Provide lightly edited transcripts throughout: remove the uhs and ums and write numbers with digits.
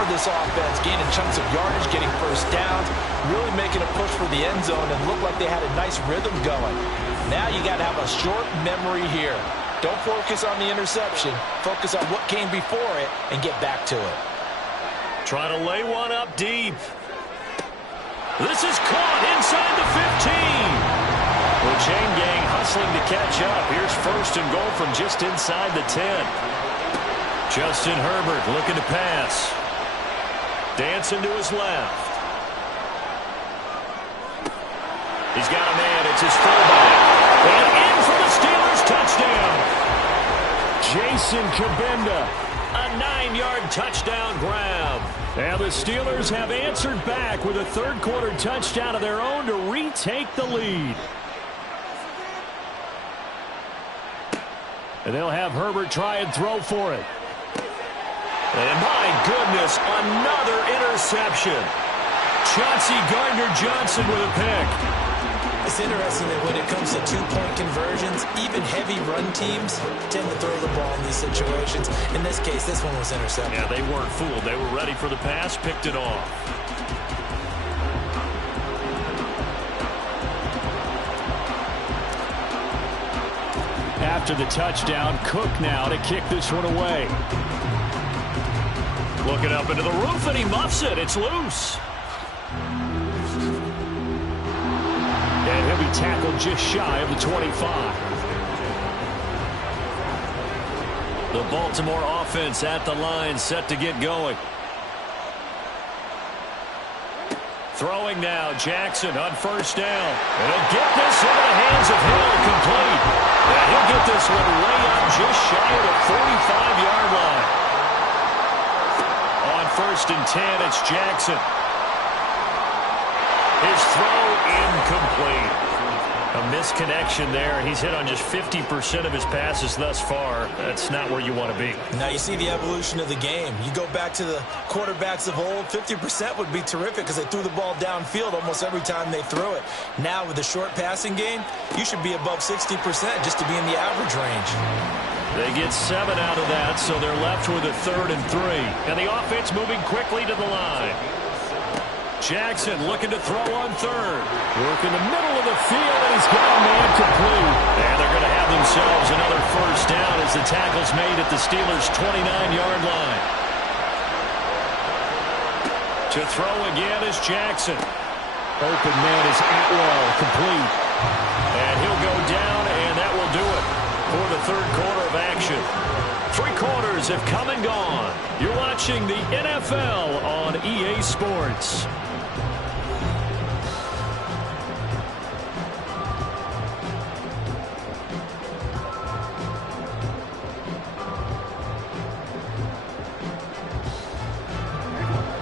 for this offense, gaining chunks of yardage, getting first downs, really making a push for the end zone, and looked like they had a nice rhythm going. Now you got to have a short memory here. Don't focus on the interception. Focus on what came before it and get back to it. Try to lay one up deep. This is caught inside the 15. The chain gang hustling to catch up. Here's first and goal from just inside the 10. Justin Herbert looking to pass. Dancing to his left. He's got a man. It's his fullback. And in for the Steelers touchdown. Jason Kabenda. A 9-yard touchdown grab. And the Steelers have answered back with a third-quarter touchdown of their own to retake the lead. And they'll have Herbert try and throw for it. And my goodness, another interception. Chauncey Gardner-Johnson with a pick. It's interesting that when it comes to two-point conversions, even heavy run teams tend to throw the ball in these situations. In this case, this one was intercepted. Yeah, they weren't fooled. They were ready for the pass, picked it off. After the touchdown, Cook now to kick this one away. Looking up into the roof, and he muffs it. It's loose. And he'll be tackled just shy of the 25. The Baltimore offense at the line, set to get going. Throwing now, Jackson on first down. And he'll get this into the hands of Hill, complete. And he'll get this one way up just shy of the 45-yard line. On first and 10, it's Jackson. His throw incomplete. A misconnection there. He's hit on just 50% of his passes thus far. That's not where you want to be. Now you see the evolution of the game. You go back to the quarterbacks of old, 50% would be terrific because they threw the ball downfield almost every time they threw it. Now with the short passing game, you should be above 60% just to be in the average range. They get 7 out of that, so they're left with a 3rd and 3. And the offense moving quickly to the line. Jackson looking to throw on third. Work in the middle of the field, and he's got a man complete. And they're going to have themselves another first down as the tackle's made at the Steelers' 29-yard line. To throw again is Jackson. Open man is Atwell, complete. And he'll go down, and that will do it for the third quarter of action. 3 quarters have come and gone. You're watching the NFL on EA Sports.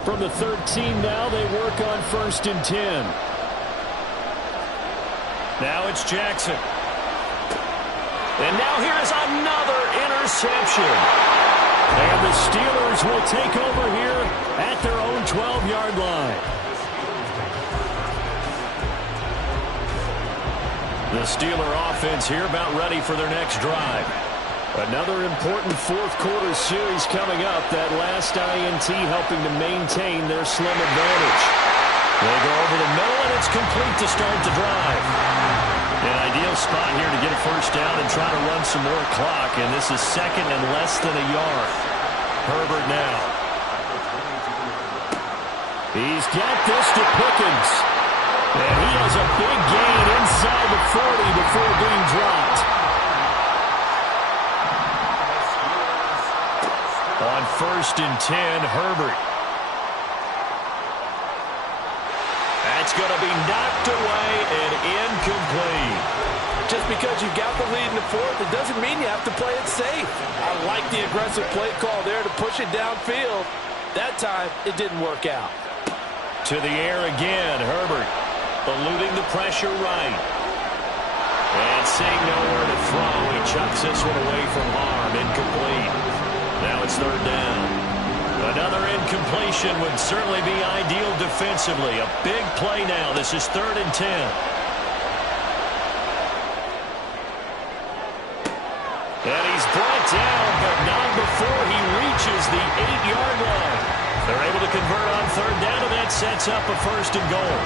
From the 13 now, they work on first and 10. Now it's Jackson. And now here is another interception. And the Steelers will take over here at their own 12-yard line. The Steeler offense here about ready for their next drive. Another important fourth-quarter series coming up. That last INT helping to maintain their slim advantage. They go over the middle, and it's complete to start the drive. An ideal spot here to get a first down and try to run some more clock, and this is second and less than a yard. Herbert now. He's got this to Pickens. And he has a big gain inside the 40 before being dropped. On first and 10, Herbert. That's going to be knocked away and incomplete. Just because you've got the lead in the fourth, it doesn't mean you have to play it safe. I like the aggressive play call there to push it downfield. That time, it didn't work out. To the air again, Herbert. Eluding the pressure right. And seeing nowhere to throw, he chucks this one away from harm. Incomplete. Now it's third down. Another incompletion would certainly be ideal defensively. A big play now. This is 3rd and 10. And he's brought down, but not before he reaches the 8-yard line. They're able to convert on third down, and that sets up a first and goal.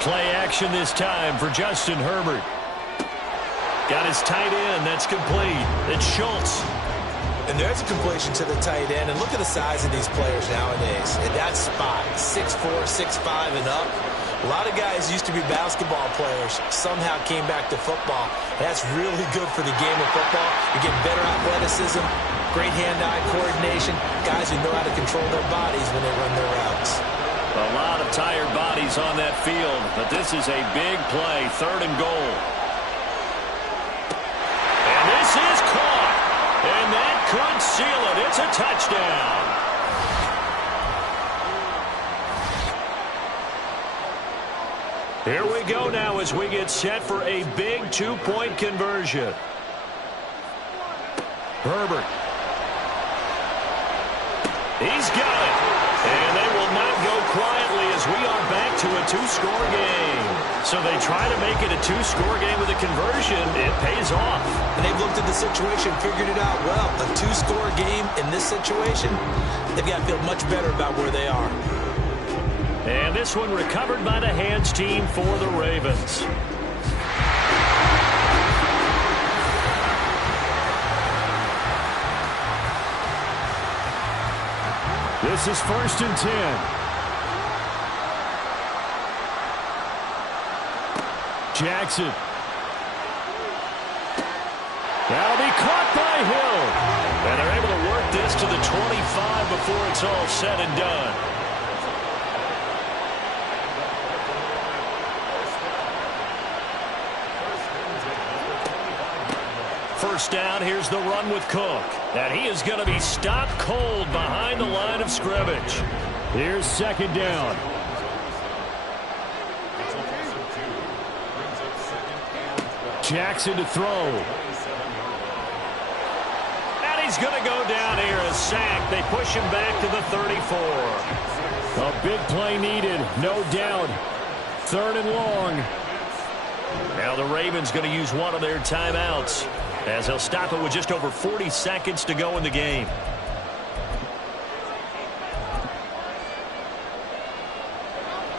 Play action this time for Justin Herbert. Got his tight end. That's complete. It's Schultz. And there's a completion to the tight end. And look at the size of these players nowadays. And that spot, 6'4", 6'5", and up. A lot of guys used to be basketball players, somehow came back to football. That's really good for the game of football. You get better athleticism, great hand-eye coordination, guys who know how to control their bodies when they run their routes. A lot of tired bodies on that field, but this is a big play, third and goal. And this is caught, and that could seal it. It's a touchdown. Here we go now as we get set for a big two-point conversion. Herbert. He's got it. And they will not go quietly as we are back to a two-score game. So they try to make it a two-score game with a conversion. It pays off. And they've looked at the situation, figured it out well. A two-score game in this situation, they've got to feel much better about where they are. And this one recovered by the hands team for the Ravens. This is 1st and 10. Jackson. That'll be caught by Hill. And they're able to work this to the 25 before it's all said and done. First down, here's the run with Cook. And he is going to be stopped cold behind the line of scrimmage. Here's second down. Jackson to throw. And he's going to go down here, a sack. They push him back to the 34. A big play needed, no doubt. Third and long. Now the Ravens going to use one of their timeouts, as they'll stop it with just over 40 seconds to go in the game.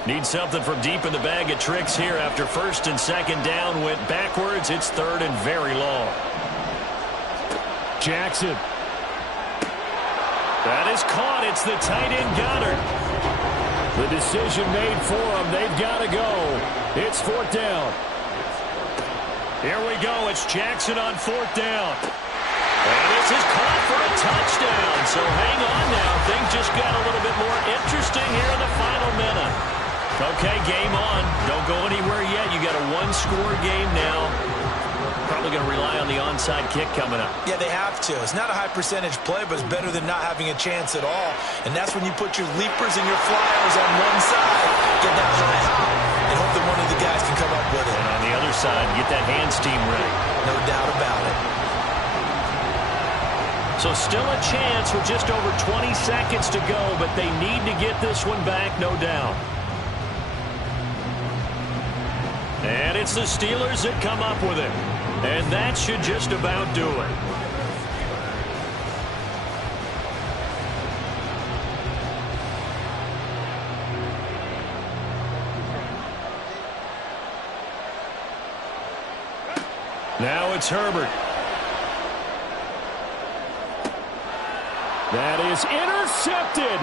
Need something from deep in the bag of tricks here after first and second down went backwards. It's third and very long. Jackson. That is caught. It's the tight end Goddard. The decision made for them. They've got to go. It's fourth down. Here we go. It's Jackson on fourth down. And this is caught for a touchdown. So hang on now. Things just got a little bit more interesting here in the final minute. Okay, game on. Don't go anywhere yet. You got a one-score game now. Probably going to rely on the onside kick coming up. Yeah, they have to. It's not a high-percentage play, but it's better than not having a chance at all. And that's when you put your leapers and your flyers on one side, get that high hop, and hope that one of the guys can come up with it. And on the other side, get that hands team ready. No doubt about it. So still a chance with just over 20 seconds to go, but they need to get this one back, no doubt. And it's the Steelers that come up with it. And that should just about do it. Now it's Herbert. That is intercepted.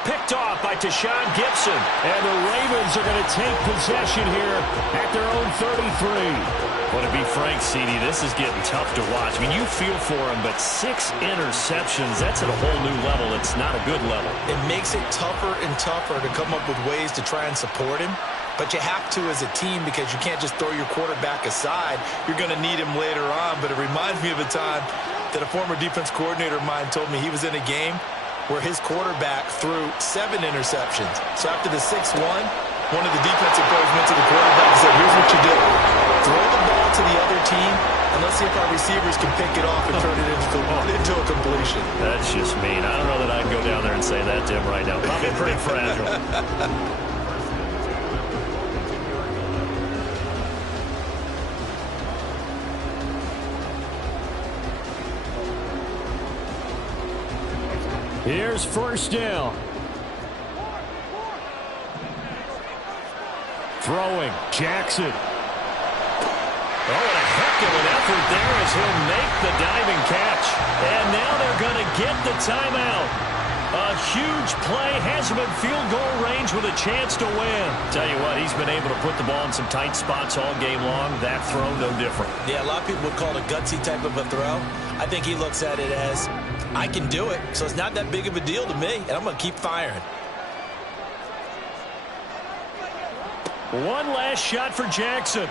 Picked off by Tashawn Gibson. And the Ravens are going to take possession here at their own 33. Well, to be frank, CD, this is getting tough to watch. I mean, you feel for him, but 6 interceptions, that's at a whole new level. It's not a good level. It makes it tougher and tougher to come up with ways to try and support him. But you have to as a team because you can't just throw your quarterback aside. You're going to need him later on. But it reminds me of a time that a former defense coordinator of mine told me he was in a game where his quarterback threw 7 interceptions. So after the 6-1, one of the defensive players went to the quarterback and said, here's what you do. Throw the ball to the other team, and let's see if our receivers can pick it off and turn it into a completion. That's just mean. I don't know that I can go down there and say that to him right now. Probably pretty fragile. Here's first down. Throwing, Jackson. Oh, and a heck of an effort there as he'll make the diving catch. And now they're going to get the timeout. A huge play, has him in field goal range with a chance to win. Tell you what, he's been able to put the ball in some tight spots all game long. That throw, no different. Yeah, a lot of people would call it a gutsy type of a throw. I think he looks at it as, I can do it, so it's not that big of a deal to me, and I'm going to keep firing. One last shot for Jackson.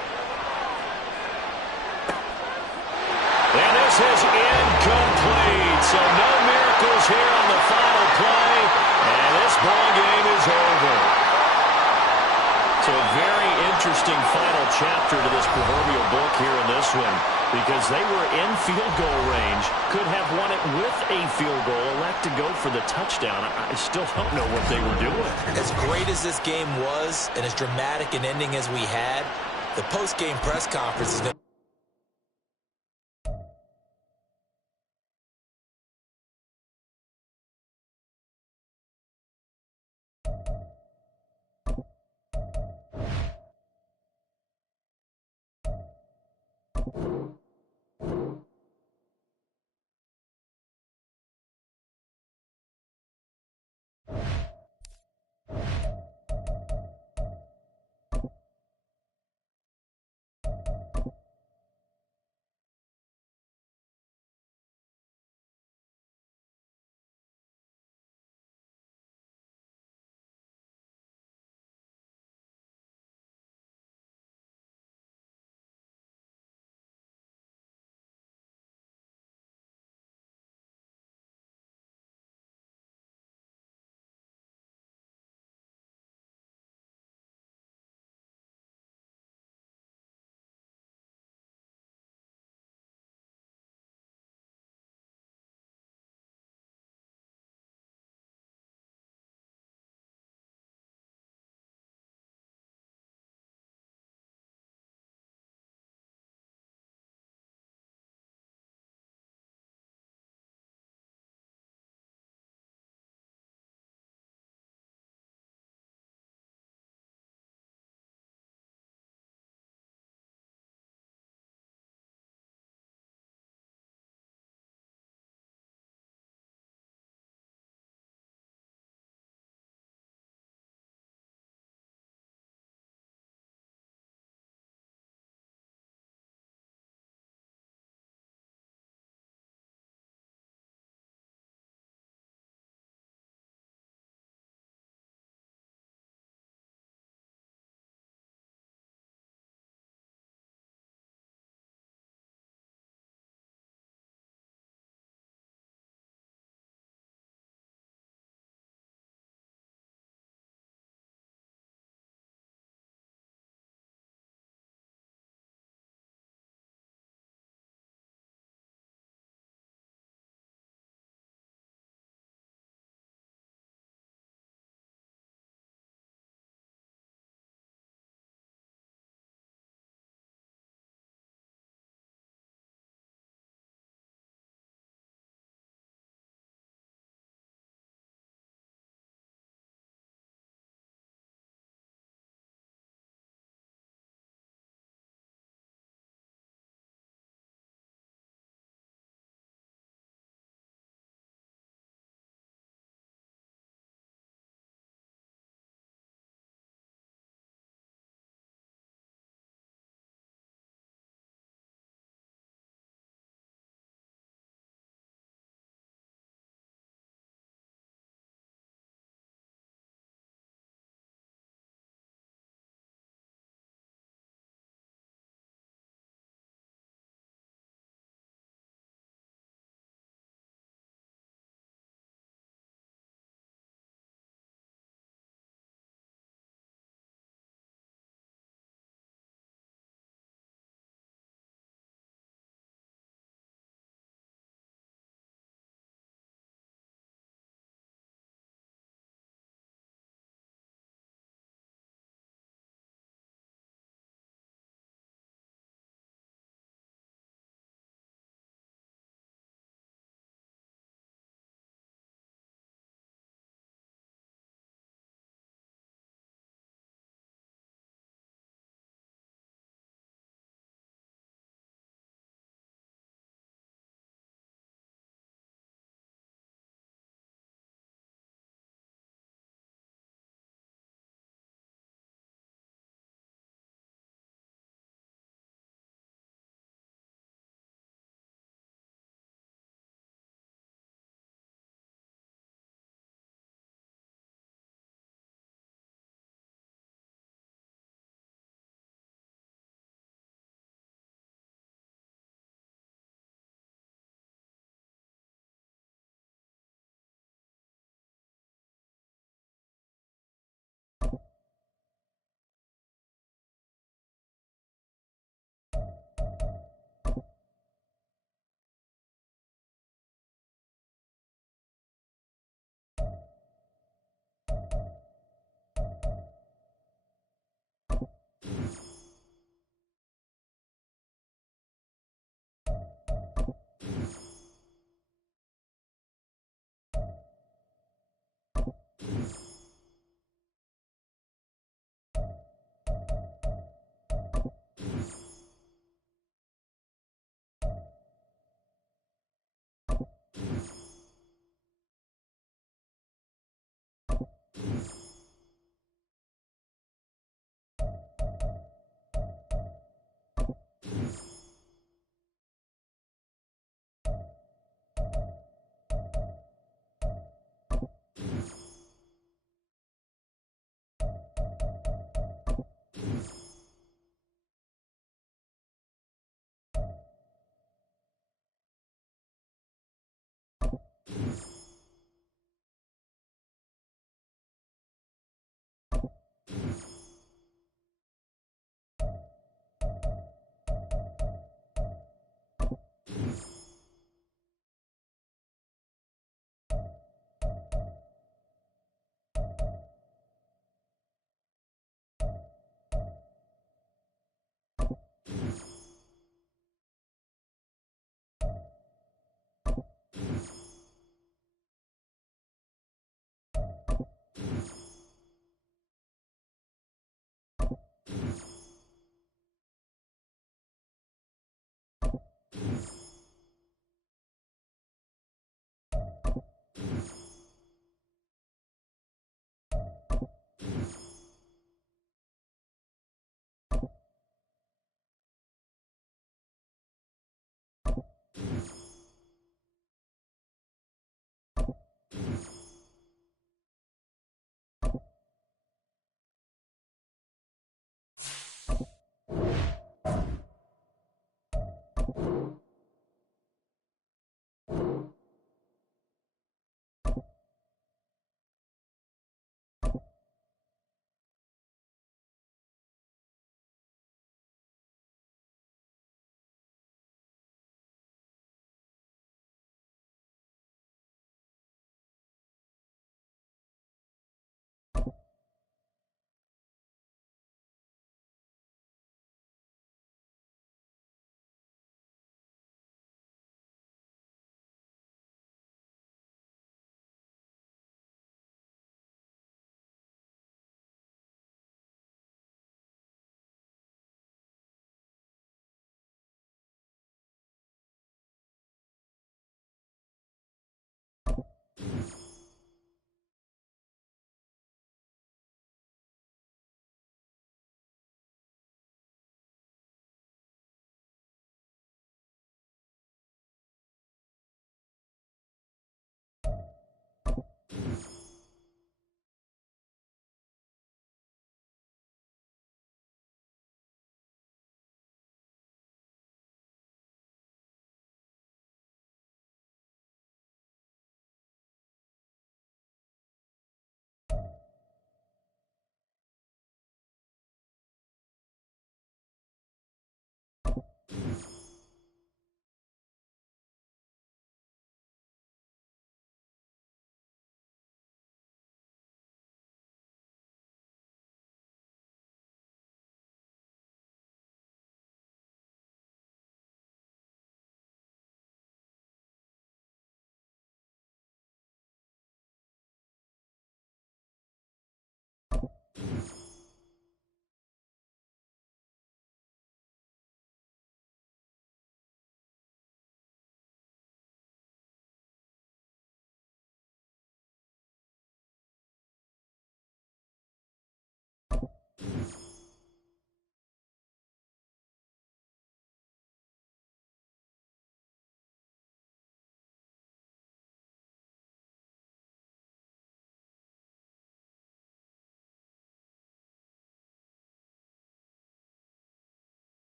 And this is incomplete. So no miracles here on the final play. And this ball game is over. So a very interesting final chapter to this proverbial book here in this one. Because they were in field goal range. Could have won it with a field goal. Elect to go for the touchdown. I still don't know what they were doing. As great as this game was, and as dramatic an ending as we had, the post-game press conference is going to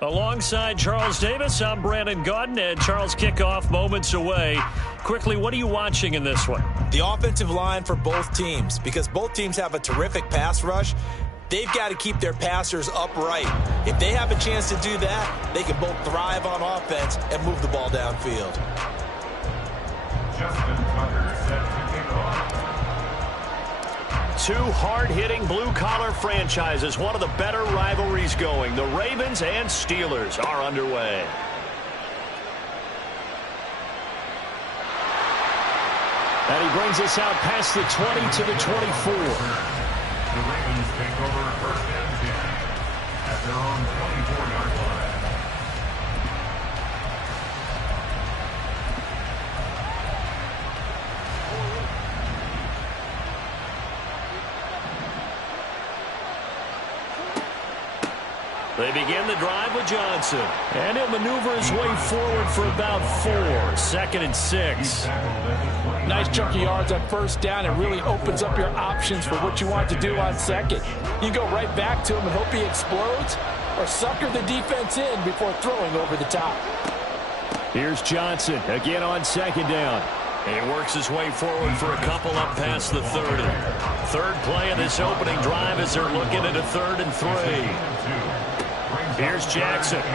Alongside Charles Davis, I'm Brandon Gaudin, and Charles, kickoff moments away. Quickly, what are you watching in this one? The offensive line for both teams, because both teams have a terrific pass rush. They've got to keep their passers upright. If they have a chance to do that, they can both thrive on offense and move the ball downfield. Two hard-hitting blue-collar franchises, one of the better rivalries going. The Ravens and Steelers are underway. And he brings us out past the 20 to the 24. The Ravens take over first and 10 at their own 24-yard line. They begin the drive with Johnson. And he'll maneuver his way forward for about 4. 2nd and 6. Nice chunk of yards on first down. It really opens up your options for what you want to do on second. You go right back to him and hope he explodes, or sucker the defense in before throwing over the top. Here's Johnson again on 2nd down. He works his way forward for a couple up past the 30. Third play of this opening drive as they're looking at a 3rd and 3. Here's Jackson. He's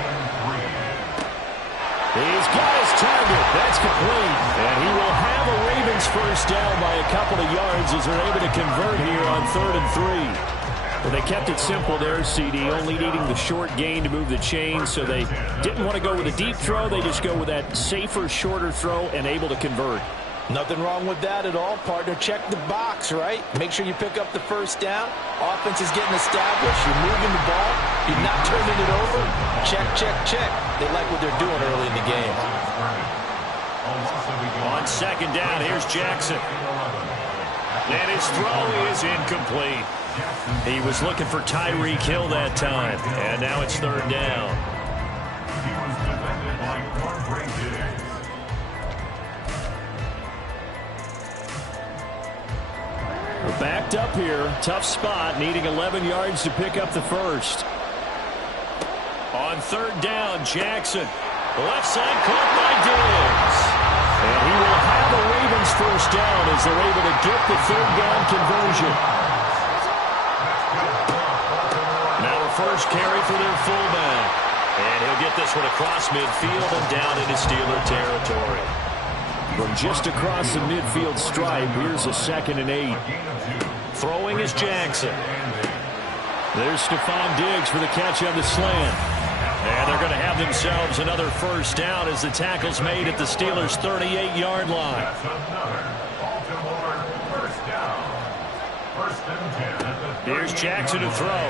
got his target. That's complete. And he will have a Ravens first down by a couple of yards as they're able to convert here on 3rd and 3. Well, they kept it simple there, CD, only needing the short gain to move the chain, so they didn't want to go with a deep throw. They just go with that safer, shorter throw and able to convert. Nothing wrong with that at all, partner. Check the box, right? Make sure you pick up the first down. Offense is getting established. You're moving the ball. You're not turning it over. Check, check, check. They like what they're doing early in the game. On 2nd down, here's Jackson. And his throw is incomplete. He was looking for Tyreek Hill that time. And now it's 3rd down. He was defended by Cornbreak Diggs. We're backed up here. Tough spot, needing 11 yards to pick up the first. On 3rd down, Jackson. Left side caught by Diggs. And he will have a Ravens first down as they're able to get the 3rd down conversion. Now a first carry for their fullback. And he'll get this one across midfield and down into Steeler territory. From just across the midfield stripe, here's a 2nd and 8. Throwing is Jackson. There's Stephon Diggs for the catch on the slant. And they're going to have themselves another first down as the tackle's made at the Steelers' 38-yard line. Here's Jackson to throw.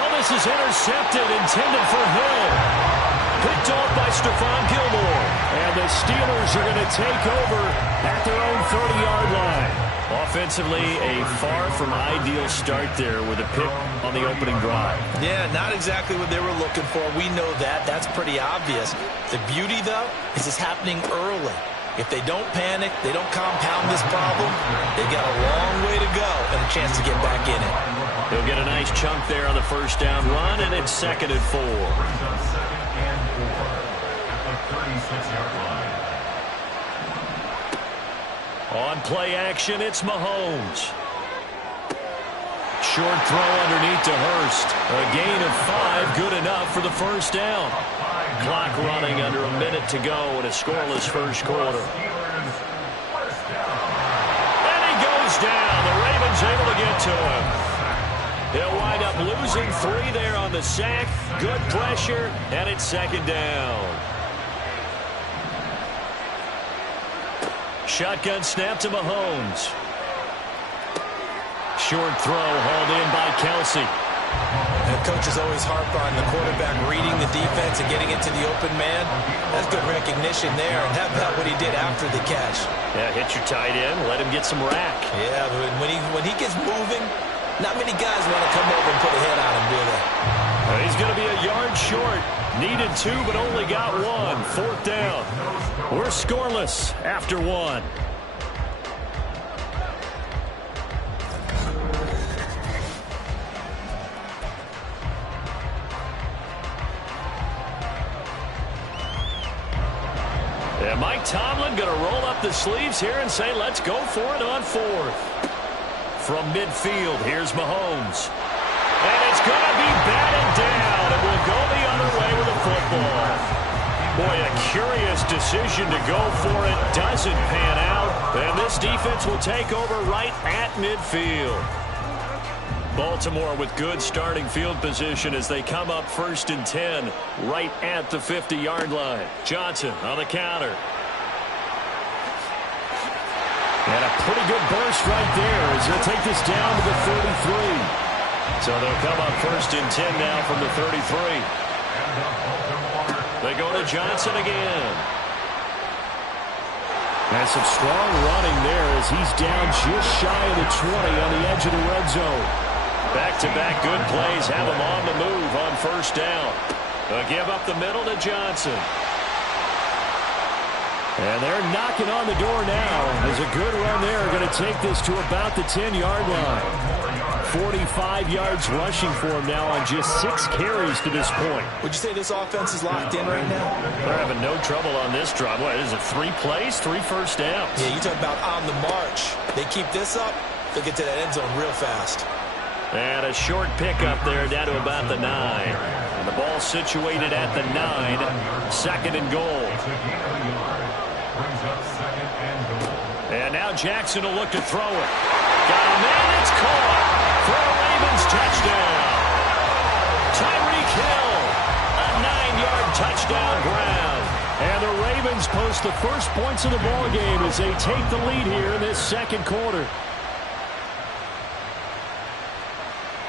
Oh, this is intercepted, intended for Hill. Picked off by Stephon Gilmore. And the Steelers are going to take over at their own 30-yard line. Offensively, a far from ideal start there with a pick on the opening drive. Yeah, not exactly what they were looking for. We know that. That's pretty obvious. The beauty, though, is it's happening early. If they don't panic, they don't compound this problem, they got a long way to go and a chance to get back in it. He'll get a nice chunk there on the first down run, and it's 2nd and 4. On play action, it's Mahomes. Short throw underneath to Hurst. A gain of 5, good enough for the first down. Clock running under a minute to go in a scoreless first quarter. And he goes down. The Ravens able to get to him. He'll wind up losing 3 there on the sack. Good pressure, and it's 2nd down. Shotgun snap to Mahomes. Short throw hauled in by Kelsey. And coaches always harp on the quarterback reading the defense and getting into the open man. That's good recognition there. And how about what he did after the catch? Yeah, hit your tight end, let him get some rack. Yeah, but when he gets moving, not many guys want to come over and put a hit on him, do they? He's going to be a yard short. Needed 2, but only got 1. 4th down. We're scoreless after 1. And Mike Tomlin going to roll up the sleeves here and say, let's go for it on fourth. From midfield, here's Mahomes. And it's going to be batted down, and we'll go the other way with the football. Boy, a curious decision to go for it. Doesn't pan out. And this defense will take over right at midfield. Baltimore with good starting field position as they come up 1st and 10 right at the 50-yard line. Johnson on the counter. And a pretty good burst right there as they'll take this down to the 33. So they'll come up 1st and 10 now from the 33. They go to Johnson again. And some strong running there as he's down just shy of the 20 on the edge of the red zone. Back-to-back good plays have him on the move on 1st down. They'll give up the middle to Johnson. And they're knocking on the door now. There's a good run there. Going to take this to about the 10-yard line. 45 yards rushing for him now on just 6 carries to this point. Would you say this offense is locked in right now? They're having no trouble on this drive. What is it, 3 plays, 3 first downs? Yeah, you talk about on the march. They keep this up, they'll get to that end zone real fast. And a short pickup there down to about the 9. And the ball situated at the 9. 2nd and goal. And now Jackson will look to throw it. Got a man, it's caught for a Ravens touchdown. Tyreek Hill, a 9-yard touchdown grab. And the Ravens post the first points of the ball game as they take the lead here in this 2nd quarter.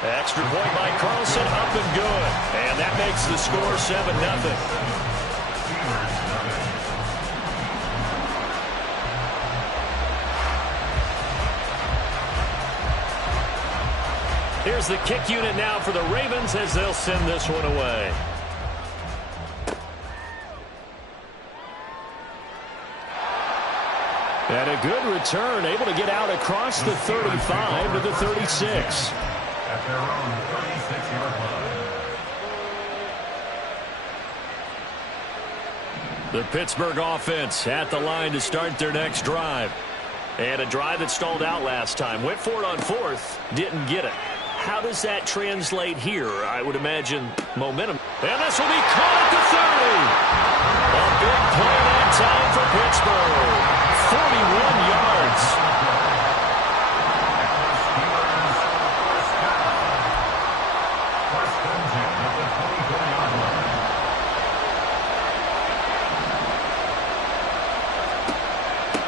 Extra point by Carlson, up and good. And that makes the score 7-0. Here's the kick unit now for the Ravens as they'll send this one away. And a good return, able to get out across the 35 to the 36. At their own 36-yard line. The Pittsburgh offense at the line to start their next drive. And a drive that stalled out last time. Went for it on 4th, didn't get it. How does that translate here? I would imagine momentum. And this will be caught at the 30. A big play that time for Pittsburgh. 41 yards.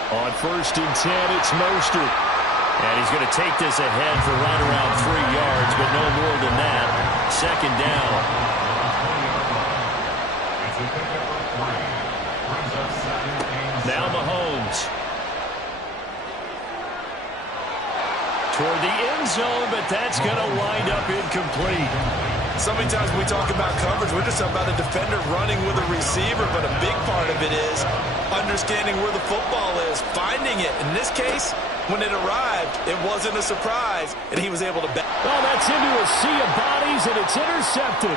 On 1st and 10, it's Mostert. And he's going to take this ahead for right around 3 yards, but no more than that. 2nd down. Now Mahomes. Toward the end zone, but that's going to wind up incomplete. So many times when we talk about coverage, we're just about a defender running with a receiver, but a big part of it is understanding where the football is, finding it. In this case, when it arrived, it wasn't a surprise, and he was able to... Well, that's into a sea of bodies, and it's intercepted.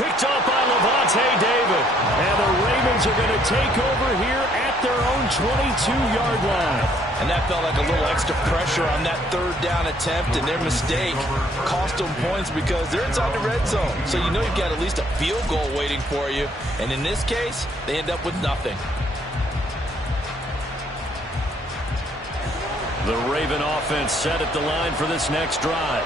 Picked off by Levante David. And the Ravens are going to take over here at their own 22-yard line. And that felt like a little extra pressure on that 3rd down attempt, and their mistake cost them points because they're inside the red zone. So you know you've got at least a field goal waiting for you. And in this case, they end up with nothing. The Raven offense set at the line for this next drive.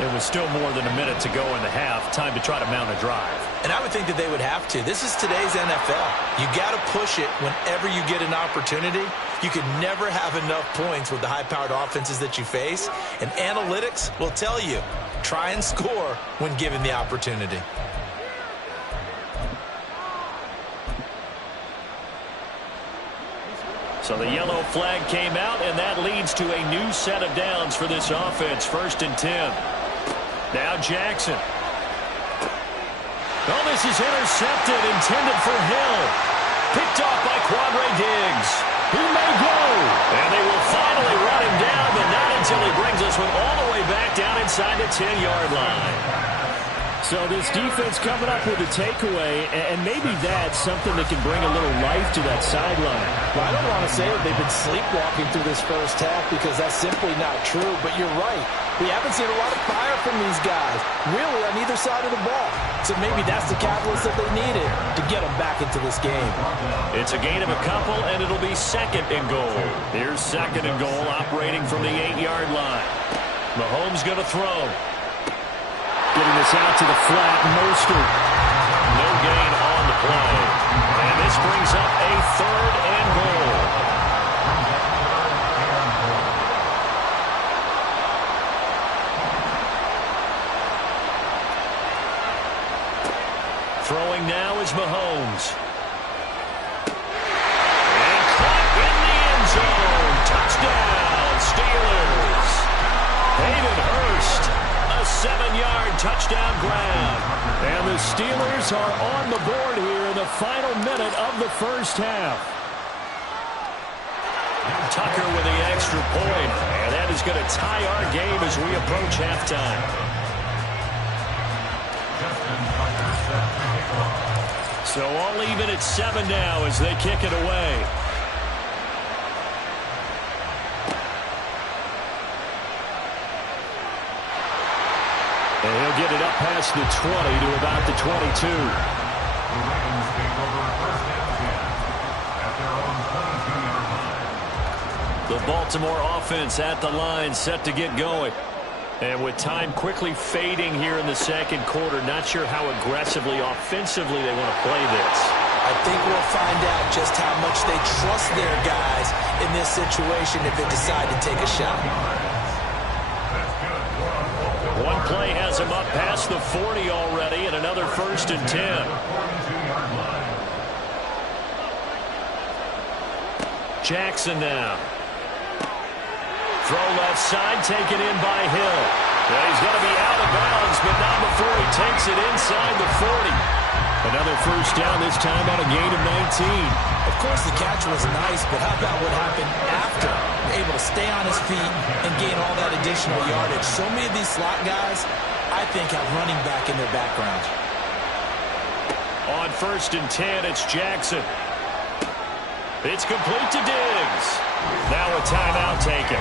It was still more than a minute to go in the half. Time to try to mount a drive. And I would think that they would have to. This is today's NFL. You got to push it whenever you get an opportunity. You can never have enough points with the high-powered offenses that you face. And analytics will tell you, try and score when given the opportunity. So the yellow flag came out, and that leads to a new set of downs for this offense. 1st and 10. Now Jackson. Oh, this is intercepted, intended for Hill. Picked off by Quandre Diggs. He may go. And they will finally run him down, but not until he brings this one all the way back down inside the 10-yard line. So this defense coming up with a takeaway, and maybe that's something that can bring a little life to that sideline. Well, I don't want to say that they've been sleepwalking through this first half because that's simply not true, but you're right. We haven't seen a lot of fire from these guys, really, on either side of the ball. So maybe that's the catalyst that they needed to get them back into this game. It's a gain of a couple, and it'll be second and goal. Here's second and goal, operating from the 8-yard line. Mahomes going to throw. Getting this out to the flat, Mostert. No gain on the play. And this brings up a third and goal. Throwing now is Mahomes. And caught in the end zone. Touchdown, Steelers. Hayden Hurst. A 7-yard touchdown grab. And the Steelers are on the board here in the final minute of the first half. Tucker with the extra point. And that is going to tie our game as we approach halftime. So all even at 7 now as they kick it away. And he'll get it up past the 20 to about the 22. The Baltimore offense at the line, set to get going. And with time quickly fading here in the second quarter, not sure how aggressively, offensively they want to play this. I think we'll find out just how much they trust their guys in this situation if they decide to take a shot. One play has him up past the 40 already, and another 1st and 10. Jackson now. Throw left side, taken in by Hill. Yeah, he's going to be out of bounds, but not before he takes it inside the 40. Another first down, this time on a gain of 19. Of course, the catch was nice, but how about what happened after? Able to stay on his feet and gain all that additional yardage. So many of these slot guys, I think, have running back in their background. On 1st and 10, it's Jackson. It's complete to Diggs. Now a timeout taken.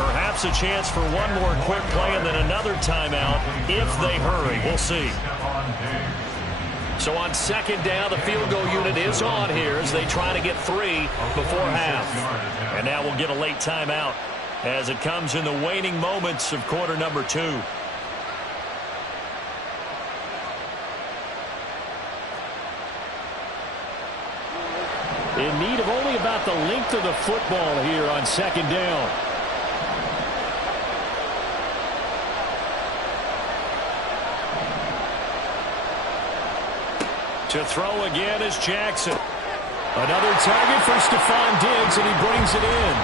Perhaps a chance for one more quick play and then another timeout if they hurry. We'll see. So on 2nd down, the field goal unit is on here as they try to get 3 before half. And now we'll get a late timeout as it comes in the waning moments of quarter number 2. In need of only about the length of the football here on 2nd down. To throw again is Jackson. Another target for Stephon Diggs, and he brings it in.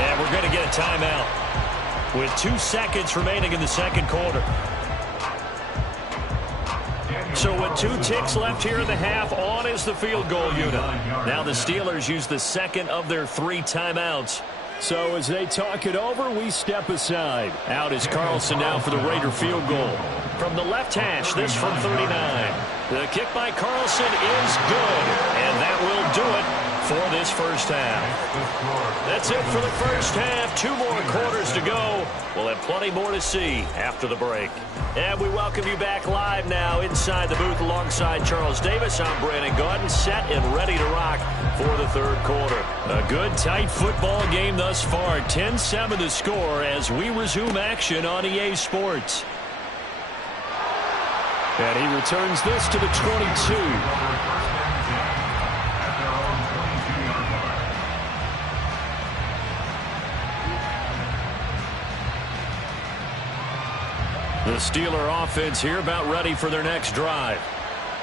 And we're going to get a timeout with 2 seconds remaining in the second quarter. So with 2 ticks left here in the half, on is the field goal unit. Now the Steelers use the second of their 3 timeouts. So as they talk it over, we step aside. Out is Carlson now for the Raider field goal. From the left hash, this from 39. The kick by Carlson is good, and that will do it for this first half. That's it for the first half. 2 more quarters to go. We'll have plenty more to see after the break. And we welcome you back live now inside the booth alongside Charles Davis. I'm Brandon Gaudin, set and ready to rock for the third quarter. A good, tight football game thus far. 10-7 the score as we resume action on EA Sports. And he returns this to the 22. The Steeler offense here about ready for their next drive.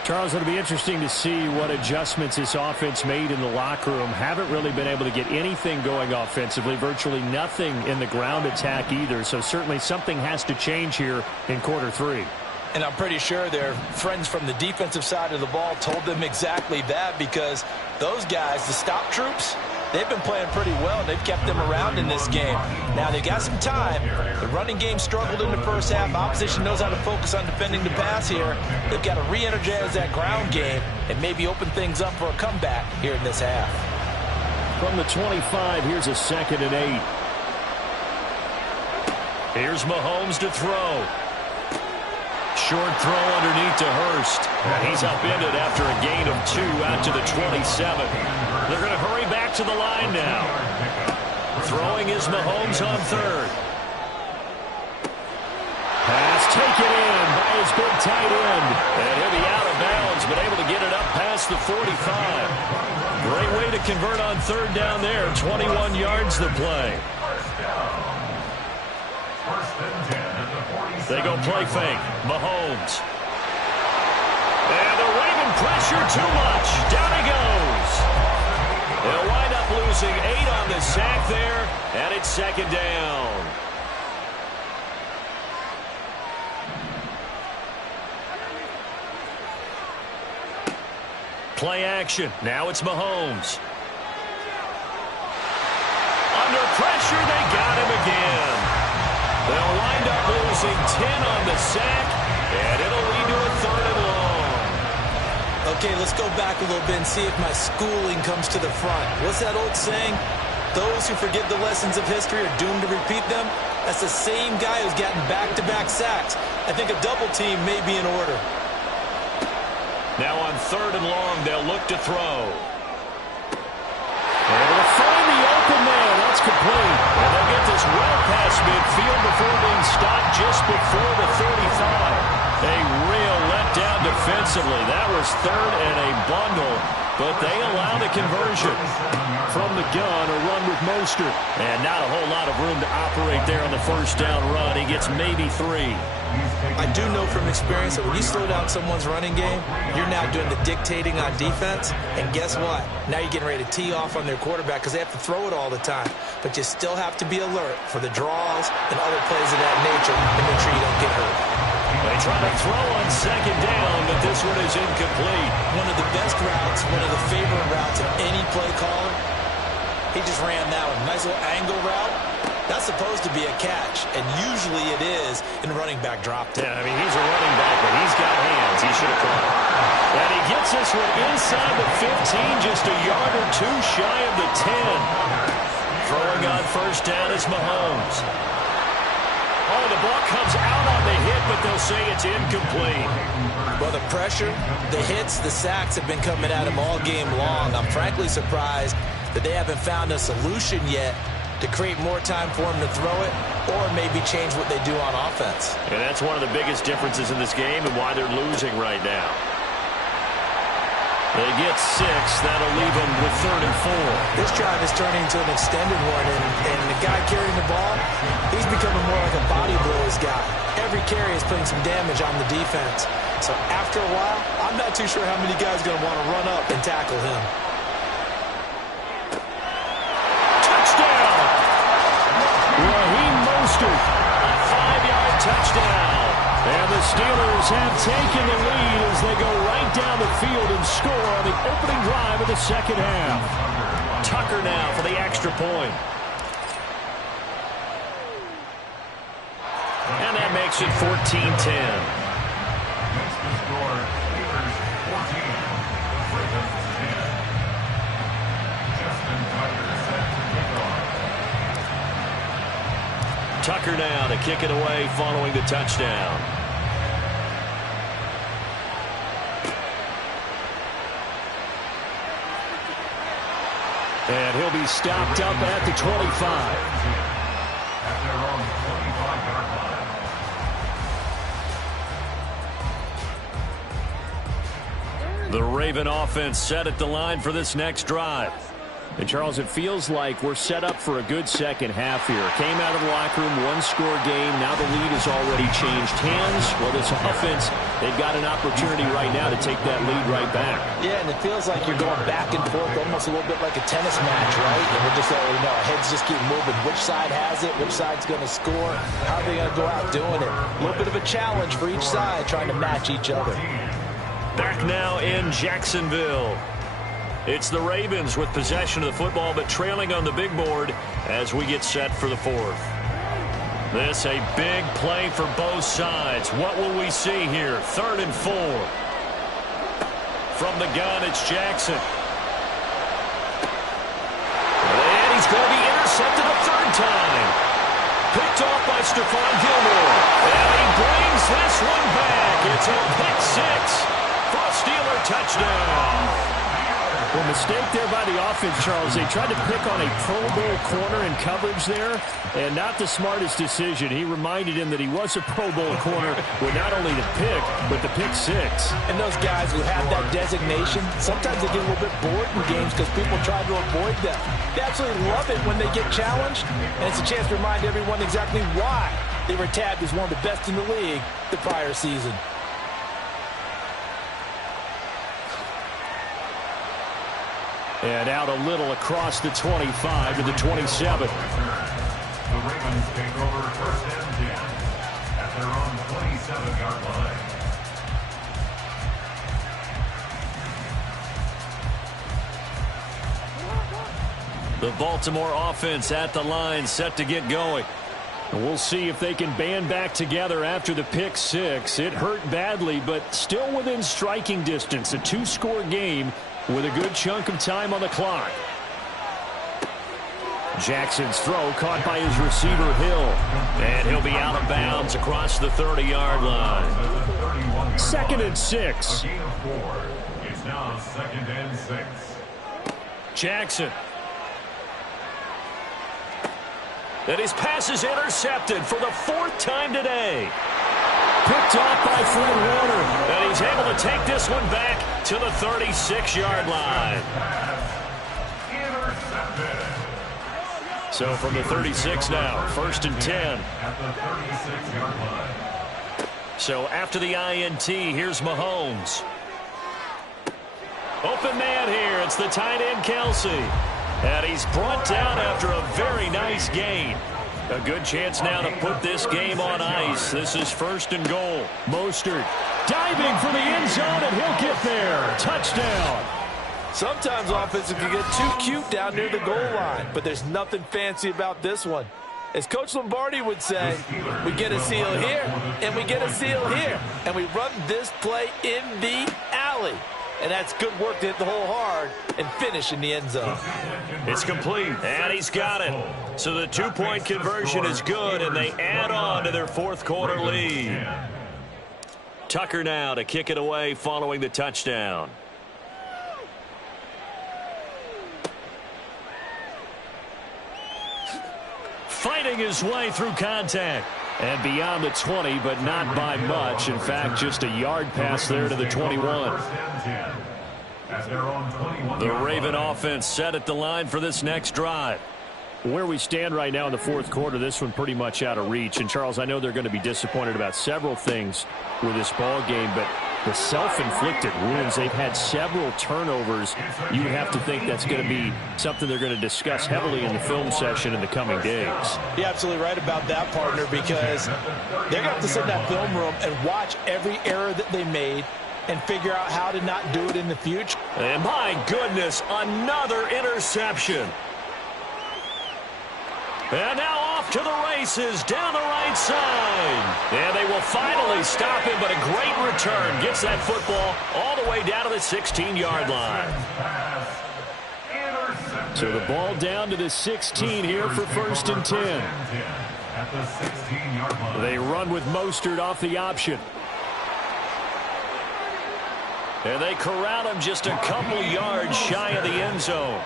Charles, it'll be interesting to see what adjustments this offense made in the locker room. Haven't really been able to get anything going offensively, virtually nothing in the ground attack either. So certainly something has to change here in quarter 3. And I'm pretty sure their friends from the defensive side of the ball told them exactly that, because those guys, the stop troops, they've been playing pretty well. They've kept them around in this game. Now, they've got some time. The running game struggled in the first half. Opposition knows how to focus on defending the pass here. They've got to re-energize that ground game and maybe open things up for a comeback here in this half. From the 25, here's a 2nd and 8. Here's Mahomes to throw. Short throw underneath to Hurst. And he's upended after a gain of 2 out to the 27. They're going to hurry back to the line now. Throwing is Mahomes on 3rd. Pass taken in by his big tight end. And he'll be out of bounds, but able to get it up past the 45. Great way to convert on 3rd down there. 21 yards the play. They go play fake. Mahomes. And the Raven pressure too much. Down he goes. They'll wind up losing 8 on the sack there, and it's 2nd down. Play action. Now it's Mahomes. Under pressure, they got him again. They'll wind up losing 10 on the sack, and it'll lead to a 3rd and long. Okay, let's go back a little bit and see if my schooling comes to the front. What's that old saying? Those who forget the lessons of history are doomed to repeat them. That's the same guy who's gotten back-to-back sacks. I think a double team may be in order. Now on 3rd and long, they'll look to throw. Able to find the open man. That's complete. And they'll get this well past midfield before being stopped just before the 35. A real letdown defensively. That was 3rd and a bundle, but they allow the conversion. From the gun, a run with Mostert. And not a whole lot of room to operate there on the 1st down run. He gets maybe 3. I do know from experience that when you slow down someone's running game, you're now doing the dictating on defense. And guess what? Now you're getting ready to tee off on their quarterback because they have to throw it all the time. But you still have to be alert for the draws and other plays of that nature to make sure you don't get hurt. They try to throw on 2nd down, but this one is incomplete. One of the best routes, one of the favorite routes of any play caller. He just ran that one. Nice little angle route. That's supposed to be a catch, and usually it is in running back drop. Yeah, I mean, he's a running back, but he's got hands. He should have caught it. And he gets this one inside the 15, just a yard or 2 shy of the 10. Throwing on 1st down is Mahomes. Oh, the ball comes out on the hit, but they'll say it's incomplete. Well, the pressure, the hits, the sacks have been coming at him all game long. I'm frankly surprised that they haven't found a solution yet to create more time for him to throw it or maybe change what they do on offense. And that's one of the biggest differences in this game and why they're losing right now. They get 6. That'll leave them with 3rd and 4. This drive is turning into an extended one, and the guy carrying the ball, he's becoming more like a body blows guy. Every carry is putting some damage on the defense. So after a while, I'm not too sure how many guys are going to want to run up and tackle him. Touchdown! Raheem Mostert, a 5-yard touchdown. And the Steelers have taken the lead as they go right down the field and score on the opening drive of the 2nd half. Tucker now for the extra point. And that makes it 14-10. Tucker now to kick it away following the touchdown. And he'll be stopped up at the 25. The Raven offense set at the line for this next drive. And, Charles, it feels like we're set up for a good second half here. Came out of the locker room, one-score game. Now the lead has already changed hands. Well, this offense, they've got an opportunity right now to take that lead right back. Yeah, and it feels like you're going back and forth almost a little bit like a tennis match, right? And we're just letting you know, heads just keep moving. Which side has it? Which side's going to score? How are they going to go out doing it? A little bit of a challenge for each side trying to match each other. Back now in Jacksonville. It's the Ravens with possession of the football, but trailing on the big board as we get set for the fourth. This a big play for both sides. What will we see here? 3rd and 4. From the gun, it's Jackson. And he's going to be intercepted a 3rd time. Picked off by Stephon Gilmore. And he brings this one back. It's a pick 6 for a Steeler touchdown. Well, mistake there by the offense, Charles. They tried to pick on a Pro Bowl corner in coverage there, and not the smartest decision. He reminded him that he was a Pro Bowl corner with not only the pick, but the pick 6. And those guys who have that designation, sometimes they get a little bit bored in games because people try to avoid them. They absolutely love it when they get challenged, and it's a chance to remind everyone exactly why they were tabbed as one of the best in the league the prior season. And out a little across the 25 to the 27. The Ravens take over 1st and 10 at their own 27-yard line. The Baltimore offense at the line, set to get going. We'll see if they can band back together after the pick 6. It hurt badly, but still within striking distance. A 2-score game with a good chunk of time on the clock. Jackson's throw caught by his receiver, Hill. And he'll be out of bounds across the 30-yard line. 2nd and 6. A gain of 4. It's now 2nd and 6. Jackson. And his pass is intercepted for the 4th time today. Picked off by Fred Warner. And he's able to take this one back to the 36-yard line. So from the 36 now, 1st and 10. At the 36-yard line. So after the INT, here's Mahomes. Open man here. It's the tight end, Kelsey. And he's brought down after a very nice gain. A good chance now to put this game on ice. This is 1st and goal. Mostert diving for the end zone, and he'll get there. Touchdown. Sometimes offenses can get too cute down near the goal line, but there's nothing fancy about this one. As Coach Lombardi would say, we get a seal here, and we get a seal here, and we run this play in the alley. And that's good work to hit the hole hard and finish in the end zone. It's complete, and he's got it. So the 2-point conversion is good, and they add on to their 4th quarter lead. Tucker now to kick it away following the touchdown. Fighting his way through contact. And beyond the 20, but not by much. In fact, just a yard pass there to the 21. The Raven offense set at the line for this next drive. Where we stand right now in the 4th quarter, this one pretty much out of reach. And, Charles, I know they're going to be disappointed about several things with this ball game, but the self-inflicted wounds, they've had several turnovers. You would have to think that's going to be something they're going to discuss heavily in the film session in the coming days. You're absolutely right about that, partner, because they're going to have to sit in that film room and watch every error that they made and figure out how to not do it in the future. And my goodness, another interception. And now off to the races down the right side. And they will finally stop him, but a great return. Gets that football all the way down to the 16-yard line. So the ball down to the 16 here for 1st and 10. They run with Mostert off the option. And they corral him just a couple yards shy of the end zone.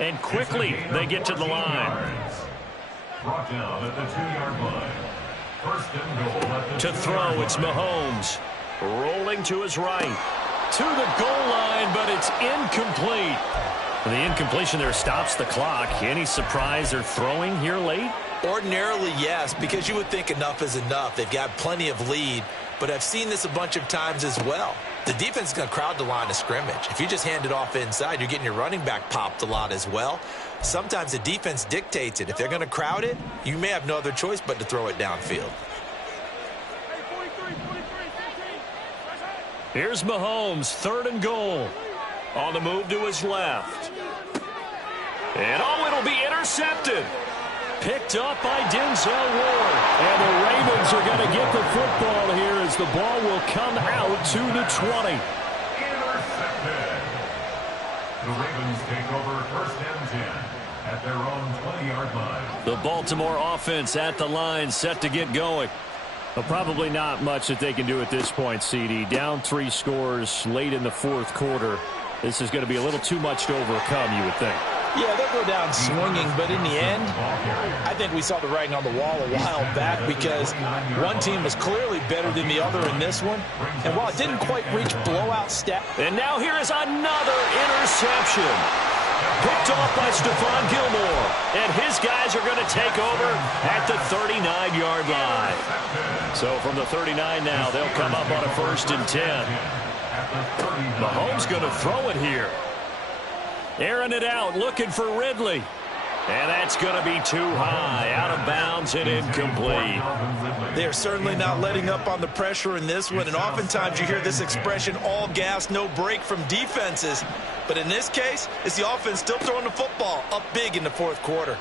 And quickly they get to the line. Brought down at the 2-yard line. 1st and goal at the to throw, it's Mahomes. Rolling to his right. To the goal line, but it's incomplete. And the incompletion there stops the clock. Any surprise they're throwing here late? Ordinarily, yes, because you would think enough is enough. They've got plenty of lead, but I've seen this a bunch of times as well. The defense is going to crowd the line of scrimmage. If you just hand it off inside, you're getting your running back popped a lot as well. Sometimes the defense dictates it. If they're going to crowd it, you may have no other choice but to throw it downfield. Here's Mahomes, 3rd and goal. On the move to his left. And it'll be intercepted. Picked up by Denzel Ward. And the Ravens are going to get the football here as the ball will come out to the 20. Intercepted. The Ravens take over first and 10 at their own 20-yard line. The Baltimore offense at the line, set to get going. Well, probably not much that they can do at this point, CD. Down 3 scores late in the fourth quarter. This is going to be a little too much to overcome, you would think. Yeah, they'll go down swinging, but in the end, I think we saw the writing on the wall a while back because one team was clearly better than the other in this one. And while it didn't quite reach blowout stat. And now here is another interception. Picked off by Stephon Gilmore. And his guys are going to take over at the 39-yard line. So from the 39 now, they'll come up on a 1st and 10. Mahomes going to throw it here. Airing it out, looking for Ridley. And that's going to be too high, out of bounds and incomplete. They're certainly not letting up on the pressure in this one, and oftentimes you hear this expression, all gas, no break from defenses. But in this case, it's the offense still throwing the football up big in the fourth quarter.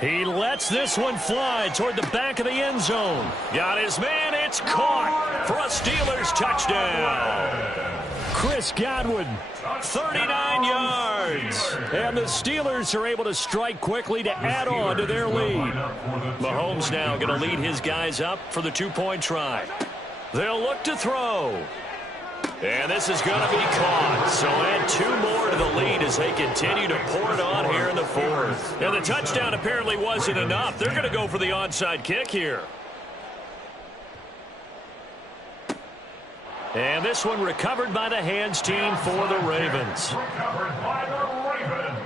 He lets this one fly toward the back of the end zone. Got his man, it's caught for a Steelers touchdown. Chris Godwin, 39 yards. And the Steelers are able to strike quickly to add on to their lead. Mahomes now going to lead his guys up for the 2-point try. They'll look to throw. And this is going to be caught. So add 2 more to the lead as they continue to pour it on here in the fourth. And the touchdown apparently wasn't enough. They're going to go for the onside kick here. And this one recovered by the hands team for the Ravens. Recovered by the Ravens.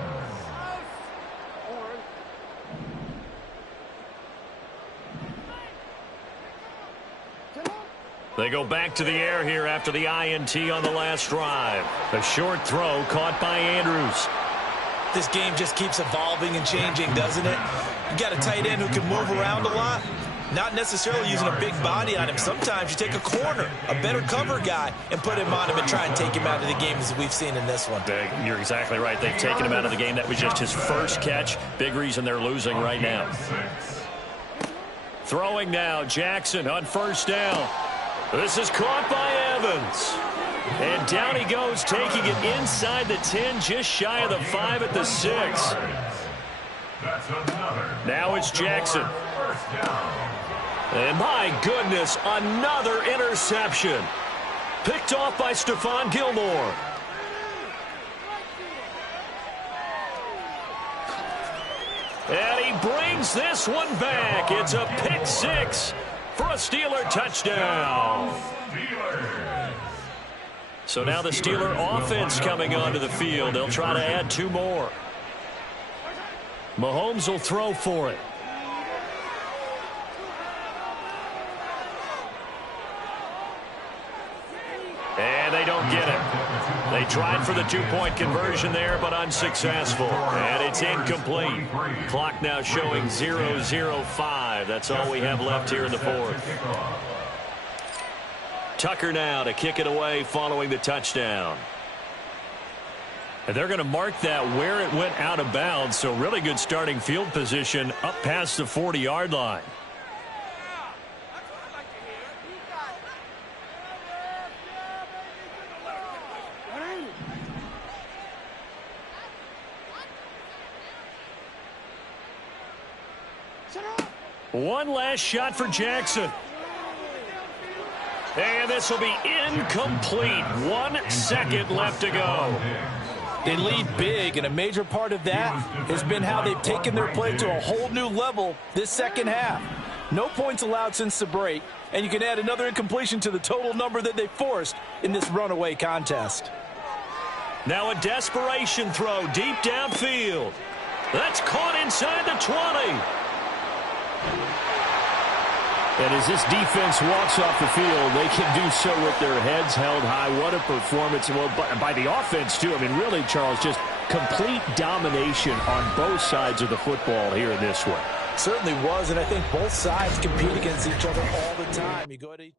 They go back to the air here after the INT on the last drive. A short throw caught by Andrews. This game just keeps evolving and changing, doesn't it? You got a tight end who can move around a lot. Not necessarily using a big body on him. Sometimes you take a corner, a better cover guy, and put him on him and try and take him out of the game as we've seen in this one. You're exactly right. They've taken him out of the game. That was just his first catch. Big reason they're losing right now. Throwing now, Jackson on 1st down. This is caught by Evans. And down he goes, taking it inside the 10, just shy of the 5 at the 6. Now it's Jackson. And my goodness, another interception. Picked off by Stephon Gilmore. And he brings this one back. It's a pick 6 for a Steeler touchdown. So now the Steeler offense coming onto the field. They'll try to add 2 more. Mahomes will throw for it. And they don't get it. They tried for the 2-point conversion there, but unsuccessful. And it's incomplete. Clock now showing 0:05. That's all we have left here in the fourth. Tucker now to kick it away following the touchdown. And they're going to mark that where it went out of bounds. So really good starting field position up past the 40-yard line. One last shot for Jackson. And this will be incomplete. 1 second left to go. They lead big, and a major part of that has been how they've taken their play to a whole new level this second half. No points allowed since the break, and you can add another incompletion to the total number that they forced in this runaway contest. Now a desperation throw deep downfield. That's caught inside the 20. And as this defense walks off the field, they can do so with their heads held high. What a performance. Well, by the offense, too. I mean, really, Charles, just complete domination on both sides of the football here in this one. Certainly was, and I think both sides compete against each other all the time. You go to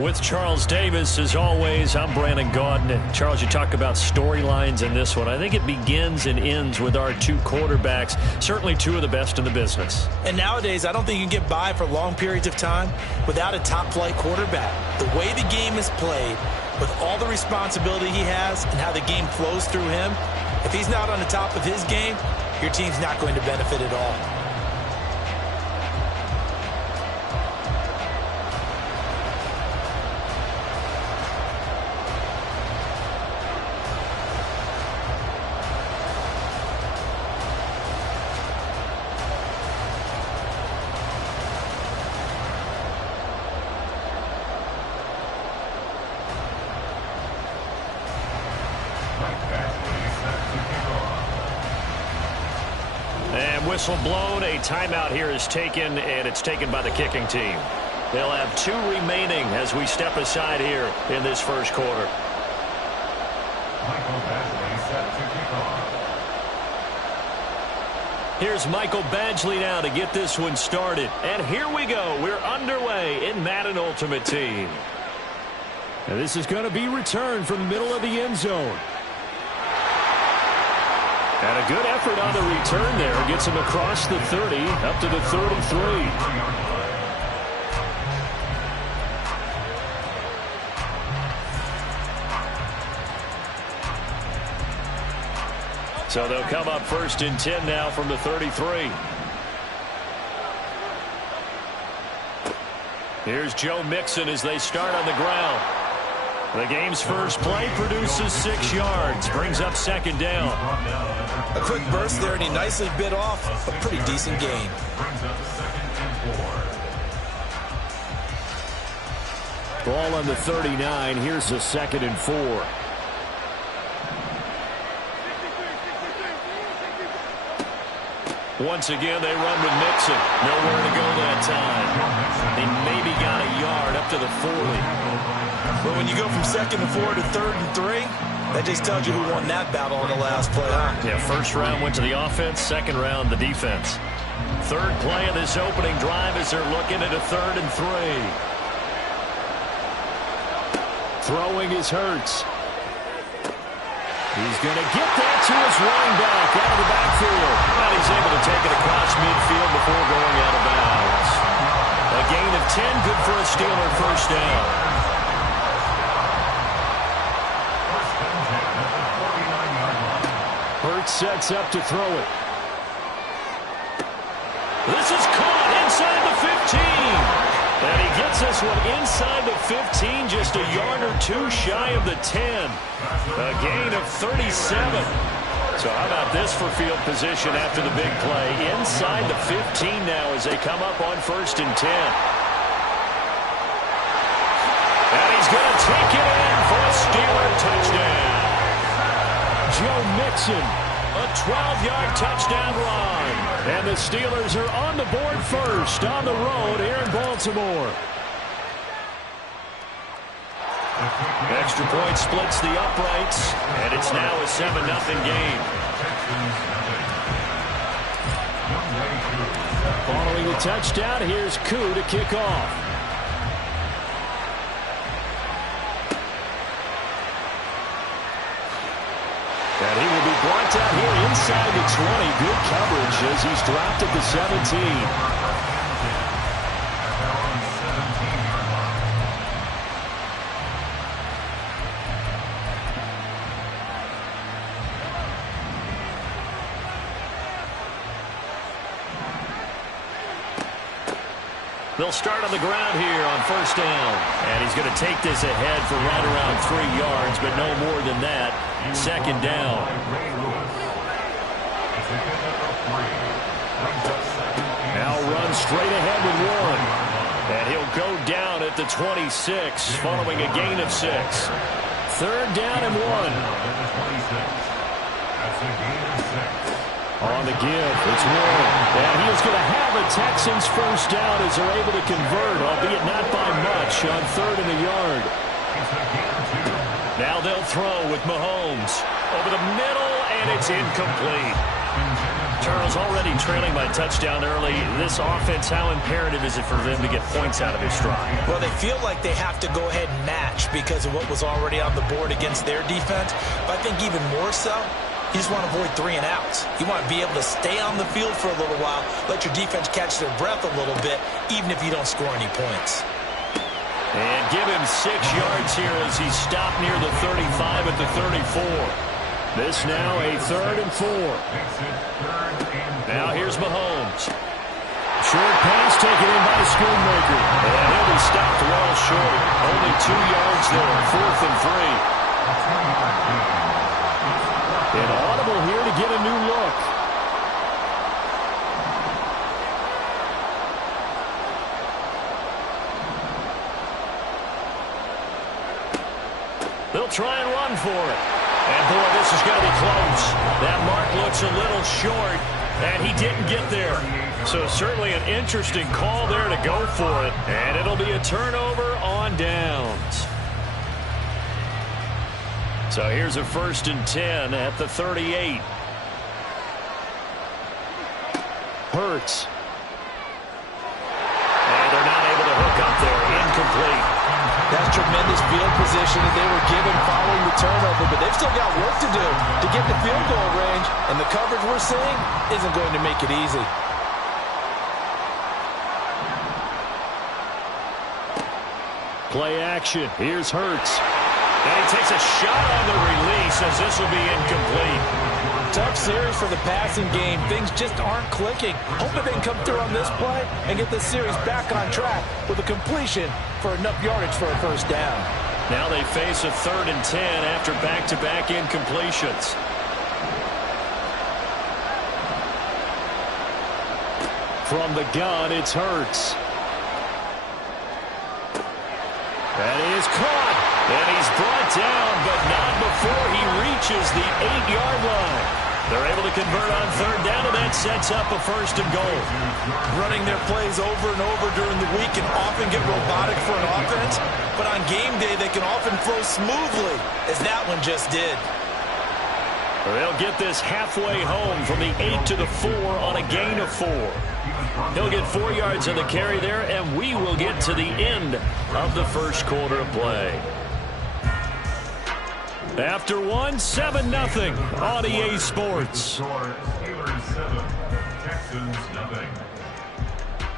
With Charles Davis, as always, I'm Brandon Gaudin. And Charles, you talk about storylines in this one. I think it begins and ends with our two quarterbacks, certainly two of the best in the business. And nowadays, I don't think you can get by for long periods of time without a top-flight quarterback. The way the game is played, with all the responsibility he has and how the game flows through him, if he's not on the top of his game, your team's not going to benefit at all. Whistle blown, a timeout here is taken, and it's taken by the kicking team. They'll have 2 remaining as we step aside here in this first quarter. Michael Badgley set to kick off. Here's Michael Badgley now to get this one started. And here we go. We're underway in Madden Ultimate Team. And this is going to be returned from the middle of the end zone. And a good effort on the return there. Gets him across the 30, up to the 33. So they'll come up 1st and 10 now from the 33. Here's Joe Mixon as they start on the ground. The game's first play produces 6 yards. Brings up 2nd down. A quick burst there, and he nicely bit off a pretty decent gain. Brings up 2nd and 4. Ball on the 39. Here's a 2nd and 4. Once again, they run with Mixon. Nowhere to go that time. They maybe got a yard up to the 40. But when you go from 2nd and 4 to 3rd and 3, that just tells you who won that battle on the last play, huh? Yeah, first round went to the offense, 2nd round the defense. 3rd play of this opening drive as they're looking at a 3rd and 3. Throwing is Hurts. He's going to get that to his running back out of the backfield. And he's able to take it across midfield before going out of bounds. A gain of 10, good for a Steeler first down. Hurts sets up to throw it. This is caught inside the 15. And he gets this one inside the 15, just a yard or 2 shy of the 10. A gain of 37. So how about this for field position after the big play? Inside the 15 now as they come up on 1st and 10. And he's going to take it in for a Steeler touchdown. Joe Mixon, a 12-yard touchdown run. And the Steelers are on the board first on the road here in Baltimore. Extra point splits the uprights, and it's now a 7-0 game. Following the touchdown, here's Koo to kick off. And he will be blocked out here inside the 20. Good coverage as he's dropped at the 17. They'll start on the ground here on 1st down. And he's going to take this ahead for right around 3 yards, but no more than that. 2nd down. Now runs straight ahead with 1. And he'll go down at the 26, following a gain of 6. 3rd down and 1. That's a gain of 6. On the give, it's Warren. And he is going to have a Texans first down as they're able to convert, albeit not by much, on 3rd and a yard. Now they'll throw with Mahomes. Over the middle, and it's incomplete. Charles, already trailing by touchdown early. This offense, how imperative is it for them to get points out of this drive? Well, they feel like they have to go ahead and match because of what was already on the board against their defense. But I think even more so, you just want to avoid 3 and outs. You want to be able to stay on the field for a little while, let your defense catch their breath a little bit, even if you don't score any points. And give him 6 yards here as he stopped near the 35 at the 34. This now a 3rd and 4. Now here's Mahomes. Short pass taken in by Schoonmaker. And he'll be stopped well short. Only 2 yards there. 4th and 3. An audible here to get a new look. They'll try and run for it. And, boy, this is going to be close. That mark looks a little short, and he didn't get there. So certainly an interesting call there to go for it. And it'll be a turnover on downs. So here's a 1st and 10 at the 38. Hurts. And they're not able to hook up there. Incomplete. That's tremendous field position that they were given following the turnover, but they've still got work to do to get the field goal range, and the coverage we're seeing isn't going to make it easy. Play action. Here's Hurts. And he takes a shot on the release as this will be incomplete. Tough series for the passing game. Things just aren't clicking. Hoping they can come through on this play and get the series back on track with a completion for enough yardage for a 1st down. Now they face a 3rd and 10 after back-to-back incompletions. From the gun, it's Hurts. That is caught. And he's brought down, but not before he reaches the 8-yard line. They're able to convert on 3rd down, and that sets up a 1st and goal. Running their plays over and over during the week can often get robotic for an offense, but on game day they can often flow smoothly, as that one just did. They'll get this halfway home from the 8 to the 4 on a gain of 4. He'll get 4 yards on the carry there, and we will get to the end of the 1st quarter of play. After 1, 7-0 on EA Sports.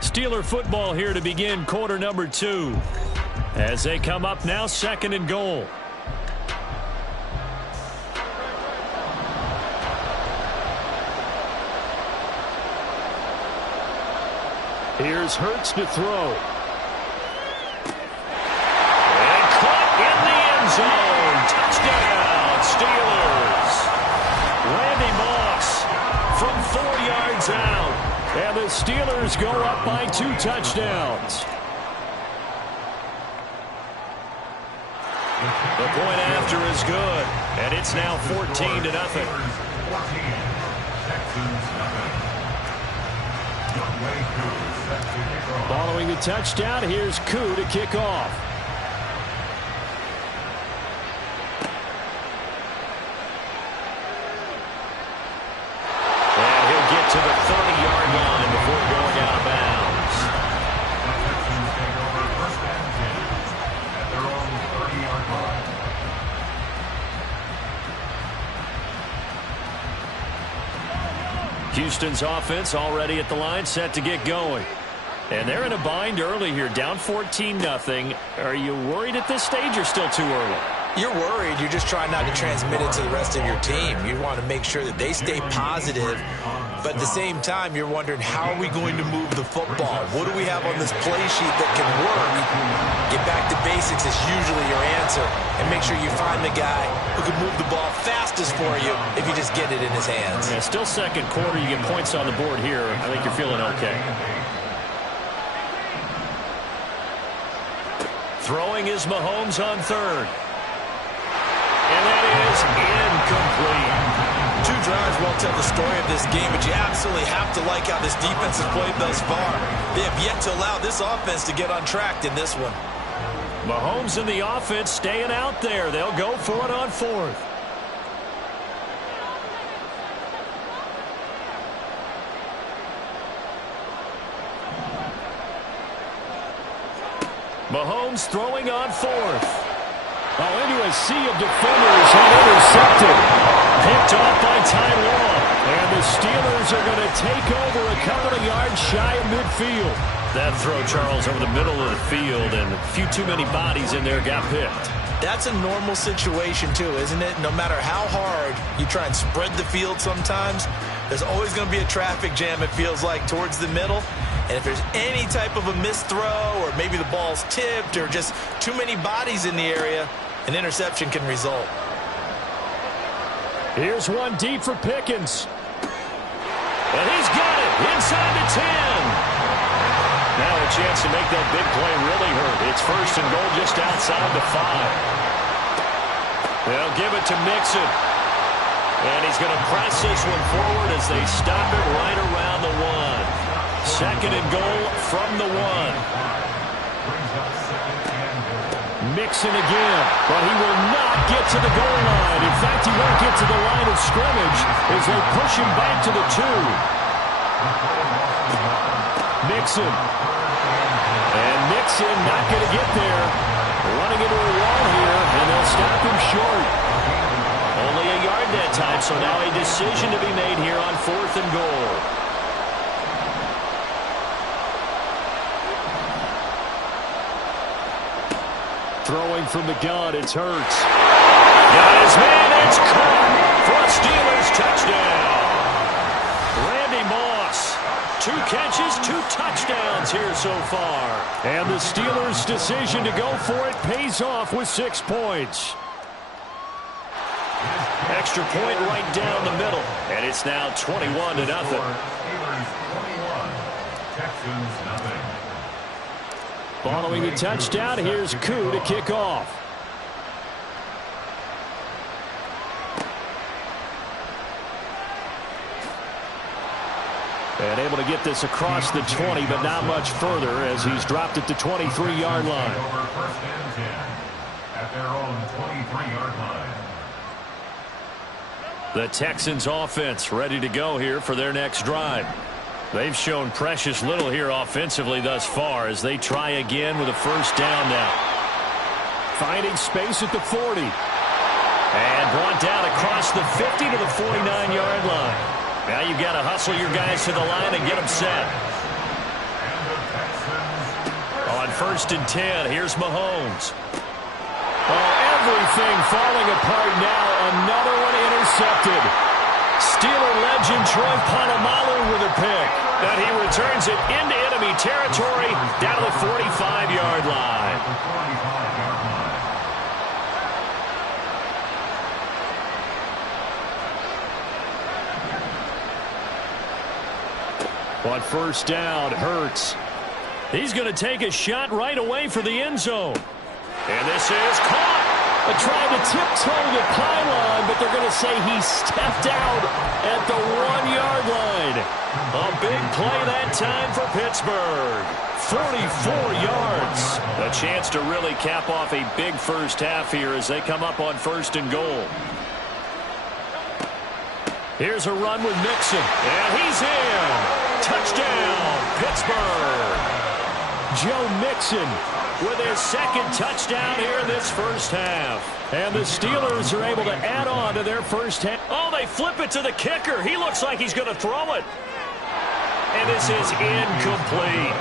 Steeler football here to begin quarter number 2. As they come up now, 2nd and goal. Here's Hurts to throw. And caught in the end zone. Touchdown, Steelers. Randy Moss from 4 yards out. And the Steelers go up by 2 touchdowns. The point after is good. And it's now 14-0. Following the touchdown, here's Koo to kick off. And he'll get to the 30-yard line before going out of bounds. At their own 30-yard line. Houston's offense already at the line, set to get going. And they're in a bind early here, down 14-0. Are you worried at this stage or still too early? You're worried. You're just trying not to transmit it to the rest of your team. You want to make sure that they stay positive. But at the same time, you're wondering, how are we going to move the football? What do we have on this play sheet that can work? Get back to basics is usually your answer. And make sure you find the guy who can move the ball fastest for you if you just get it in his hands. Yeah, still 2nd quarter. You get points on the board here. I think you're feeling okay. Throwing is Mahomes on 3rd. And that is incomplete. 2 drives won't tell the story of this game, but you absolutely have to like how this defense has played thus far. They have yet to allow this offense to get on track in this one. Mahomes and the offense staying out there. They'll go for it on 4th. Mahomes throwing on fourth. Oh, into a sea of defenders and intercepted. Picked off by Ty Law. And the Steelers are going to take over a couple of yards shy of midfield. That throw, Charles, over the middle of the field, and a few too many bodies in there got picked. That's a normal situation, too, isn't it? No matter how hard you try and spread the field sometimes, there's always going to be a traffic jam, it feels like, towards the middle. And if there's any type of a missed throw or maybe the ball's tipped or just too many bodies in the area, an interception can result. Here's one deep for Pickens. And he's got it inside the 10. Now a chance to make that big play really hurt. It's first and goal just outside the 5. They'll give it to Mixon. And he's going to press this one forward as they stop it right around the 1. Second and goal from the 1. Mixon again, but he will not get to the goal line. In fact, he won't get to the line of scrimmage as they push him back to the 2. Mixon. And Mixon not going to get there. Running into a wall here, and they'll stop him short. Only a yard that time, so now a decision to be made here on fourth and goal. Throwing from the gun, it's Hurts. Got his man, it's caught for a Steelers touchdown. Randy Moss, 2 catches, 2 touchdowns here so far. And the Steelers' decision to go for it pays off with 6 points. Extra point right down the middle, and it's now 21-0. Steelers 21, Texans nothing. Following the touchdown, here's Koo to kick off. And able to get this across the 20, but not much further as he's dropped it to 23-yard line. Over first and 10 at their own 23-yard line. The Texans offense ready to go here for their next drive. They've shown precious little here offensively thus far as they try again with a first down now. Finding space at the 40. And brought down across the 50 to the 49-yard line. Now you've got to hustle your guys to the line and get them set. On first and 10, here's Mahomes. Oh, everything falling apart now. Another one intercepted. Steeler legend Troy Polamalu with a pick. And he returns it into enemy territory down to the 45-yard line. On first down, Hurts. He's going to take a shot right away for the end zone. And this is caught. Trying to tiptoe the pylon, but they're going to say he stepped out at the 1-yard line. A big play that time for Pittsburgh. 44 yards. A chance to really cap off a big first half here as they come up on first and goal. Here's a run with Mixon. And he's in. Touchdown, Pittsburgh. Joe Mixon with his second touchdown here in this first half. And the Steelers are able to add on to their first half. Oh, they flip it to the kicker. He looks like he's going to throw it. And this is incomplete.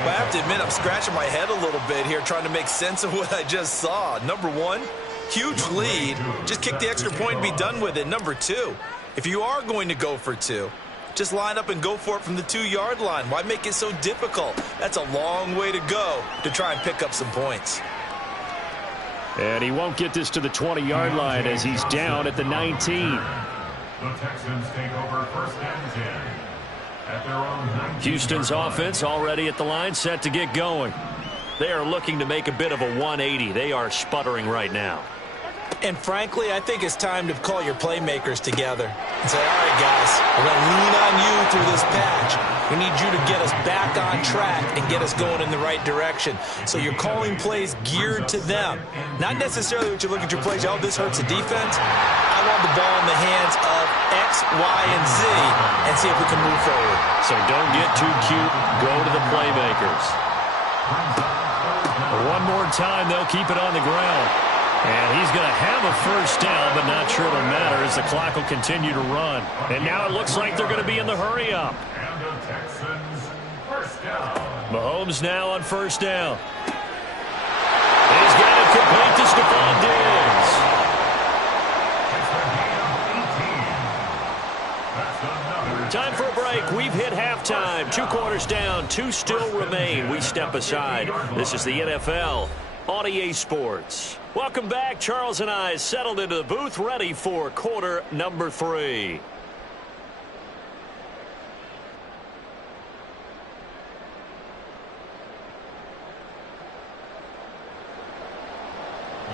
Well, I have to admit, I'm scratching my head a little bit here trying to make sense of what I just saw. Number one, huge lead. Just kick the extra point and be done with it. Number two, if you are going to go for 2, just line up and go for it from the 2-yard line. Why make it so difficult? That's a long way to go to try and pick up some points. And he won't get this to the 20-yard line as he's down at the 19. The Texans take over first and 10 at their own 19. Houston's offense already at the line, set to get going. They are looking to make a bit of a 180. They are sputtering right now. And frankly, I think it's time to call your playmakers together and say, all right, guys, we're going to lean on you through this patch. We need you to get us back on track and get us going in the right direction. So you're calling plays geared to them. Not necessarily what you look at your plays, oh, this hurts the defense. I want the ball in the hands of X, Y, and Z and see if we can move forward. So don't get too cute. Go to the playmakers. One more time, they'll keep it on the ground. And he's going to have a first down, but not sure it'll matter as the clock will continue to run. And now it looks like they're going to be in the hurry-up. And the Texans, first down. Mahomes now on first down. He's got it complete to Stephon Diggs. Time for a break. We've hit halftime. 2 quarters down. 2 still remain. We step aside. This is the NFL on EA Sports. Welcome back. Charles and I settled into the booth, ready for quarter number 3.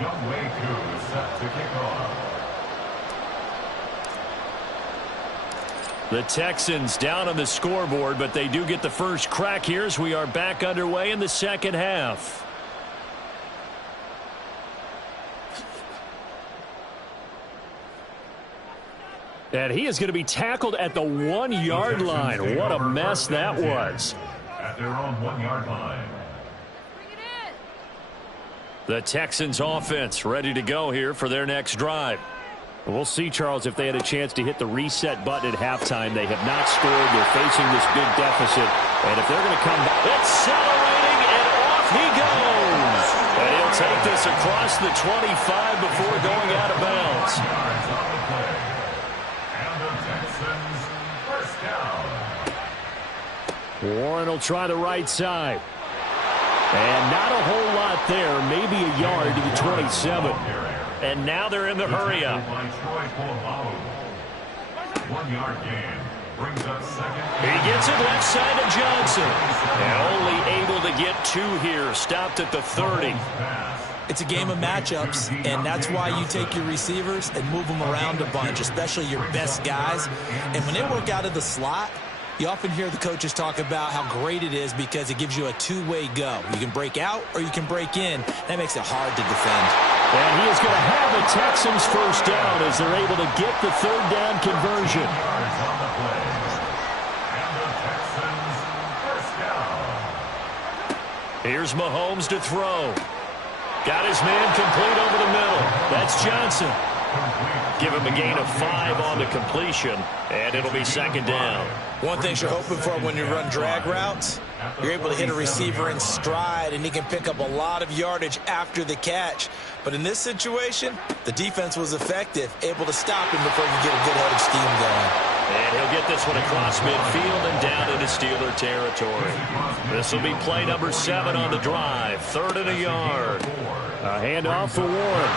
Young Wei Koo set to kick off. The Texans down on the scoreboard, but they do get the first crack here as we are back underway in the second half. And he is going to be tackled at the 1-yard line. What a mess that was. At their own 1-yard line. The Texans offense ready to go here for their next drive. We'll see, Charles, if they had a chance to hit the reset button at halftime. They have not scored. They're facing this big deficit. And if they're going to come back, accelerating, and off he goes. And he'll take this across the 25 before going out of bounds. And the Texans, first down. Warren will try the right side. And not a whole lot there. Maybe a yard to the 27. And now they're in the hurry-up. 1-yard gain brings up second. He gets it left side of Johnson. And only able to get 2 here. Stopped at the 30. It's a game of matchups, and that's why you take your receivers and move them around a bunch, especially your best guys. And when they work out of the slot, you often hear the coaches talk about how great it is because it gives you a 2-way go. You can break out or you can break in. That makes it hard to defend. And he is going to have the Texans first down as they're able to get the 3rd down conversion. Here's Mahomes to throw. Got his man complete over the middle. That's Johnson. Give him a gain of 5 on the completion, and it'll be 2nd down. One thing you're hoping for when you run drag routes, you're able to hit a receiver in stride, and he can pick up a lot of yardage after the catch. But in this situation, the defense was effective, able to stop him before you get a good head of steam going. And he'll get this one across midfield and down into Steeler territory. This will be play number 7 on the drive. 3rd and a yard. A handoff for Warren.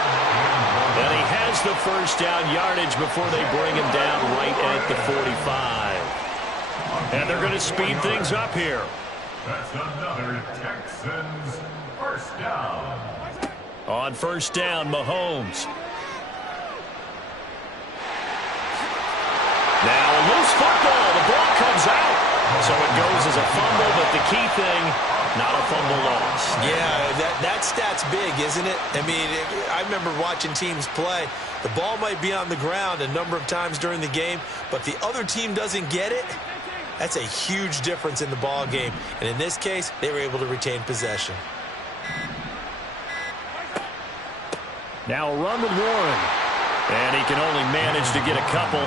And he has the first down yardage before they bring him down right at the 45. And they're going to speed things up here. That's another Texans first down. On first down, Mahomes. Now a loose football. The ball comes out. So it goes as a fumble, but the key thing, not a fumble loss. Yeah, that stat's big, isn't it? I mean, I remember watching teams play. The ball might be on the ground a number of times during the game, but the other team doesn't get it. That's a huge difference in the ball game. And in this case, they were able to retain possession. Now a run with Warren. And he can only manage to get a couple.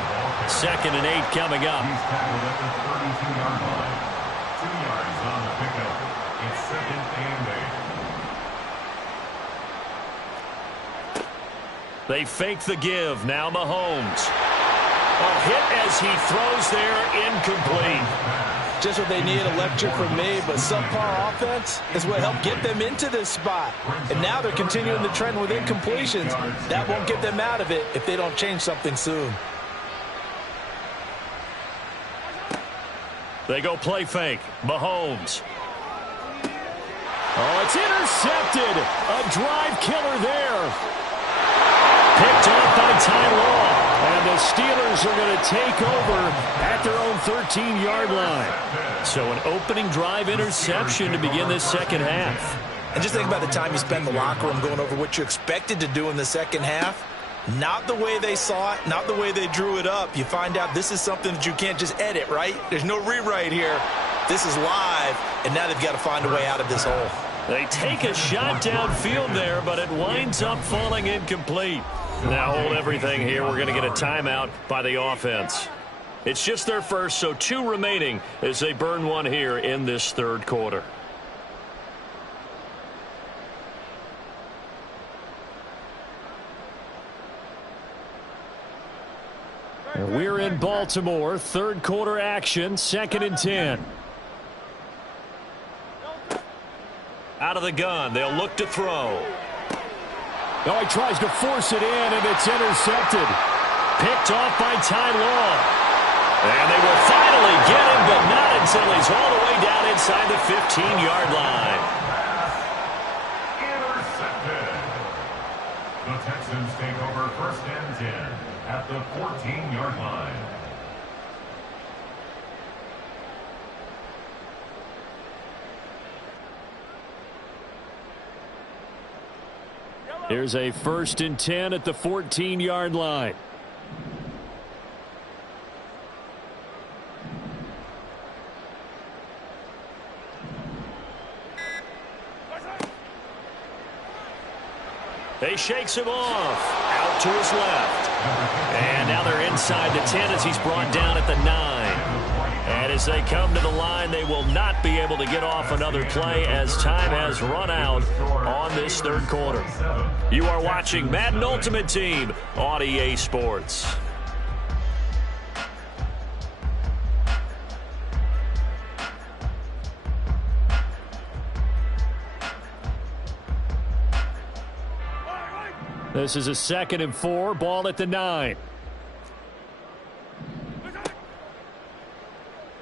2nd and 8 coming up. He's tackled at the 32-yard line. 2 yards on the pickup. It's 2nd and 8. They fake the give. Now Mahomes. A hit as he throws there, incomplete. Just what they need, electric from me, but subpar offense is what helped get them into this spot. And now they're continuing the trend with incompletions. That won't get them out of it if they don't change something soon. They go play fake. Mahomes. Oh, it's intercepted. A drive killer there. Picked off by Ty Law. And the Steelers are going to take over at their own 13-yard line. So an opening drive interception to begin this second half. And just think about the time you spend in the locker room going over what you expected to do in the second half. Not the way they saw it, not the way they drew it up. You find out this is something that you can't just edit, right? There's no rewrite here. This is live, and now they've got to find a way out of this hole. They take a shot downfield there, but it winds up falling incomplete. Now hold everything here. We're going to get a timeout by the offense. It's just their first, so 2 remaining as they burn one here in this third quarter. We're in Baltimore. Third quarter action, 2nd and 10. Out of the gun, they'll look to throw. Oh, he tries to force it in, and it's intercepted. Picked off by Ty Law. And they will finally get him, but not until he's all the way down inside the 15-yard line. Intercepted. The Texans take over 1st and 10 at the 14-yard line. Here's a 1st and 10 at the 14-yard line. He shakes him off. Out to his left. And now they're inside the 10 as he's brought down at the 9. And as they come to the line, they will not be able to get off another play as time has run out on this third quarter. You are watching Madden Ultimate Team on EA Sports. This is a 2nd and 4, ball at the 9.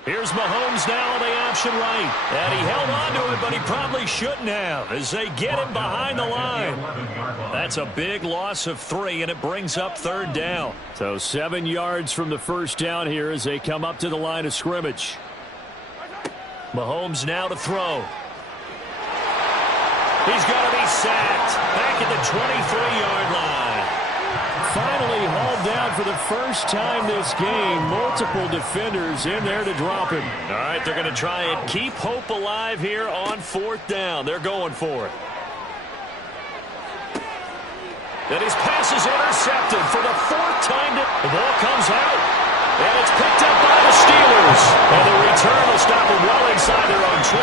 Here's Mahomes now on the option right. And he held on to it, but he probably shouldn't have as they get him behind the line. That's a big loss of 3, and it brings up 3rd down. So 7 yards from the first down here as they come up to the line of scrimmage. Mahomes now to throw. He's going to be sacked back at the 23-yard line. Finally hauled down for the first time this game. Multiple defenders in there to drop him. All right, they're going to try and keep hope alive here on 4th down. They're going for it. And his pass is intercepted for the 4th time. The ball comes out. And it's picked up by the Steelers. And the return will stop them well inside their own 20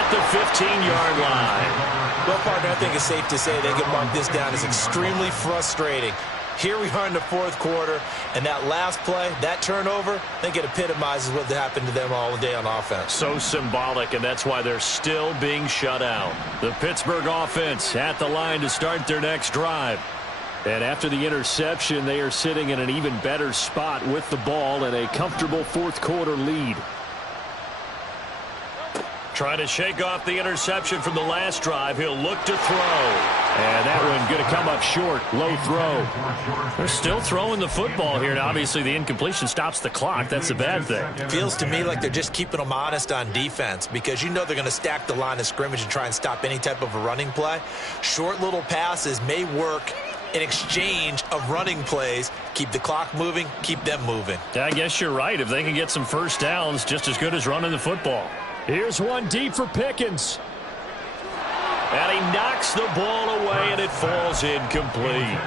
at the 15-yard line. Well, partner, I think it's safe to say they can mark this down as extremely frustrating. Here we are in the 4th quarter, and that last play, that turnover, I think it epitomizes what happened to them all day on offense. So symbolic, and that's why they're still being shut out. The Pittsburgh offense at the line to start their next drive. And after the interception, they are sitting in an even better spot with the ball and a comfortable 4th quarter lead. Trying to shake off the interception from the last drive. He'll look to throw. And that one going to come up short. Low throw. They're still throwing the football here. And obviously the incompletion stops the clock. That's a bad thing. Feels to me like they're just keeping them honest on defense because you know they're going to stack the line of scrimmage and try and stop any type of a running play. Short little passes may work in exchange of running plays. Keep the clock moving, keep them moving. Yeah, I guess you're right. If they can get some first downs, just as good as running the football. Here's one deep for Pickens. And he knocks the ball away, and it falls incomplete.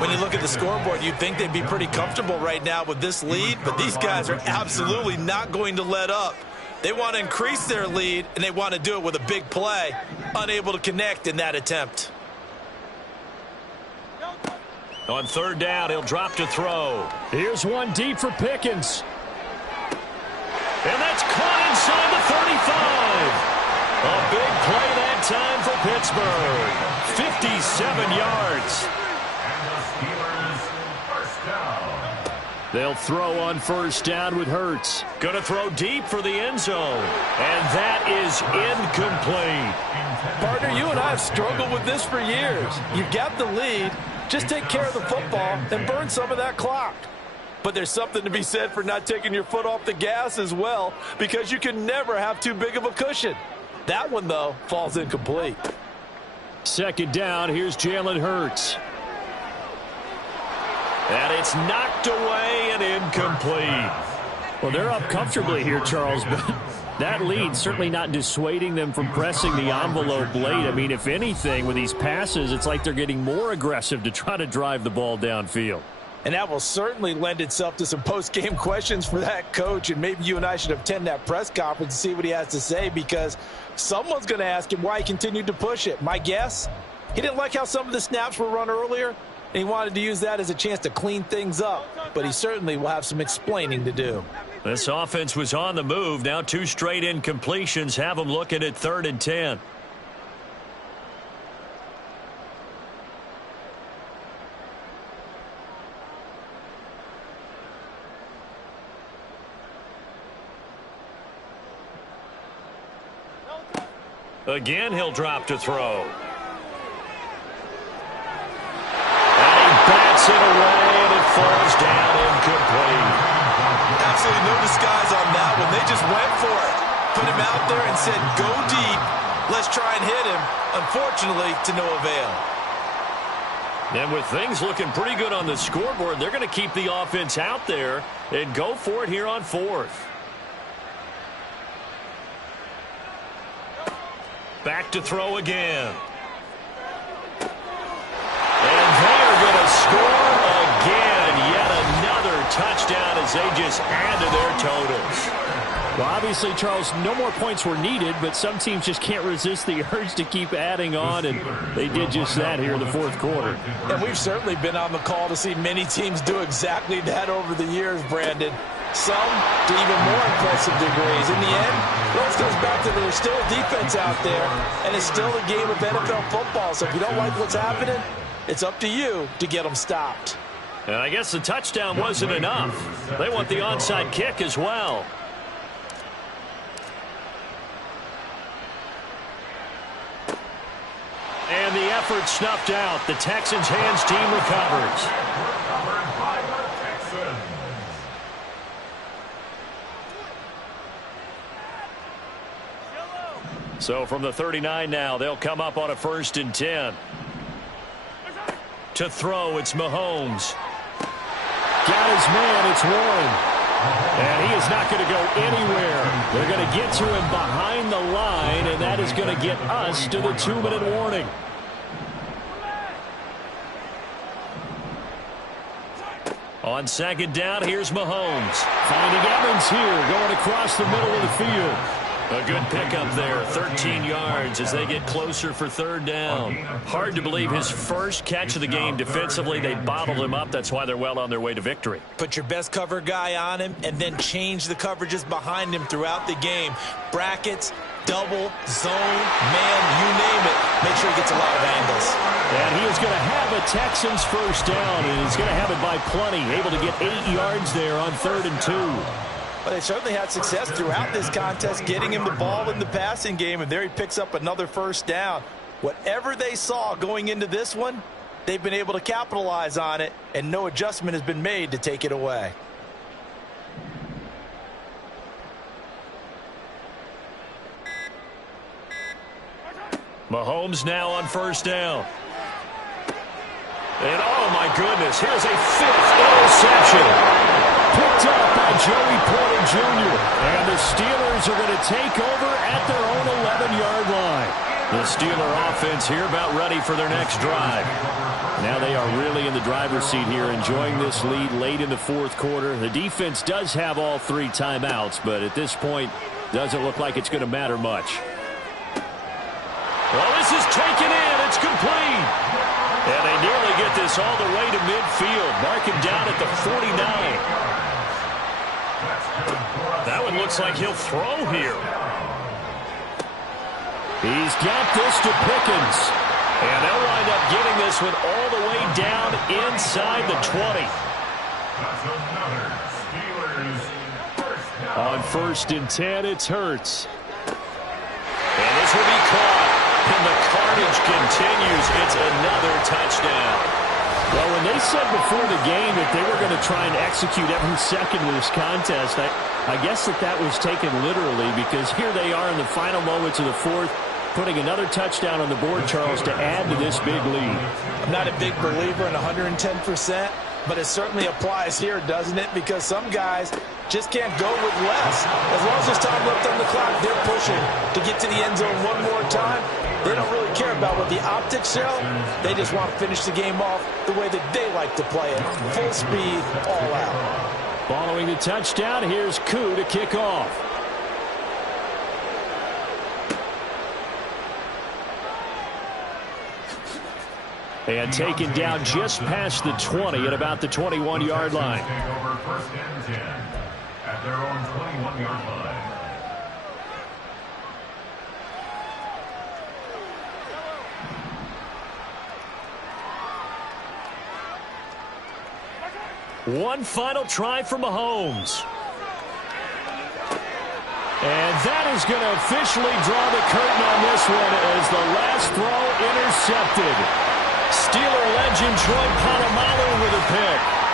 When you look at the scoreboard, you'd think they'd be pretty comfortable right now with this lead, but these guys are absolutely not going to let up. They want to increase their lead, and they want to do it with a big play. Unable to connect in that attempt. On 3rd down, he'll drop to throw. Here's one deep for Pickens. And that's caught inside the 35. A big play that time for Pittsburgh. 57 yards. And the Steelers' 1st down. They'll throw on 1st down with Hurts. Going to throw deep for the end zone. And that is incomplete. Partner, you and I have struggled with this for years. You've got the lead. Just take care of the football and burn some of that clock. But there's something to be said for not taking your foot off the gas as well, because you can never have too big of a cushion. That one, though, falls incomplete. 2nd down, here's Jalen Hurts. And it's knocked away and incomplete. Well, they're up comfortably here, Charles, but That lead certainly not dissuading them from pressing the envelope late. I mean, if anything, with these passes, it's like they're getting more aggressive to try to drive the ball downfield. And that will certainly lend itself to some post-game questions for that coach. And maybe you and I should attend that press conference and see what he has to say, because someone's going to ask him why he continued to push it. My guess, he didn't like how some of the snaps were run earlier, and he wanted to use that as a chance to clean things up. But he certainly will have some explaining to do. This offense was on the move. Now 2 straight incompletions have them looking at 3rd and 10. Again, he'll drop to throw. And he bats it away, and it falls down incomplete. Absolutely no disguise on that one. They just went for it. Put him out there and said, go deep. Let's try and hit him. Unfortunately, to no avail. And with things looking pretty good on the scoreboard, they're going to keep the offense out there and go for it here on 4th. Back to throw again. And they're going to score again. Yet another touchdown as they just add to their totals. Well, obviously, Charles, no more points were needed, but some teams just can't resist the urge to keep adding on, and they did just that here in the 4th quarter. And we've certainly been on the call to see many teams do exactly that over the years, Brandon. Some to even more impressive degrees. In the end, it always goes back to there's still a defense out there, and it's still a game of NFL football. So if you don't like what's happening, it's up to you to get them stopped. And I guess the touchdown wasn't enough. They want the onside kick as well. And the effort snuffed out. The Texans' hands team recovers. So from the 39 now, they'll come up on a 1st and 10. To throw, it's Mahomes. Got his man, it's Warren. And he is not going to go anywhere. They're going to get to him behind the line, and that is going to get us to the 2-minute warning. On 2nd down, here's Mahomes. Finding Evans here, going across the middle of the field. A good pickup there, 13 yards as they get closer for 3rd down. Hard to believe his first catch of the game defensively. They bottled him up. That's why they're well on their way to victory. Put your best cover guy on him and then change the coverages behind him throughout the game. Brackets, double, zone, man, you name it. Make sure he gets a lot of angles. And he is going to have a Texans 1st down, and he's going to have it by plenty. Able to get 8 yards there on 3rd and 2. But they certainly had success throughout this contest getting him the ball in the passing game, and there he picks up another 1st down. Whatever they saw going into this one, they've been able to capitalize on it, and no adjustment has been made to take it away. Mahomes now on 1st down. And oh my goodness, here's a 5th interception. Picked up by Joey Porter Jr. And the Steelers are going to take over at their own 11-yard line. The Steeler offense here about ready for their next drive. Now they are really in the driver's seat here, enjoying this lead late in the 4th quarter. The defense does have all 3 timeouts, but at this point, doesn't look like it's going to matter much. Well, this is taken in. It's complete. And they nearly get this all the way to midfield. Mark him down at the 49. That one looks like he'll throw here. He's got this to Pickens. And they'll wind up getting this one all the way down inside the 20. On 1st and 10, it's Hurts. And this will be caught. And the carnage continues. It's another touchdown. Well, when they said before the game that they were going to try and execute every second of this contest, I guess that was taken literally, because here they are in the final moments of the 4th, putting another touchdown on the board, Charles, to add to this big lead. I'm not a big believer in 110%, but it certainly applies here, doesn't it? Because some guys just can't go with less. As long as there's time left on the clock, they're pushing to get to the end zone one more time. They don't really care about what the optics show. They just want to finish the game off the way that they like to play it. Full speed, all out. Following the touchdown, here's Koo to kick off. And taken down just past the 20 at about the 21-yard line. Take over first and 10 at their own 21-yard line. One final try for Mahomes. And that is going to officially draw the curtain on this one as the last throw intercepted. Steeler legend Troy Polamalu with a pick.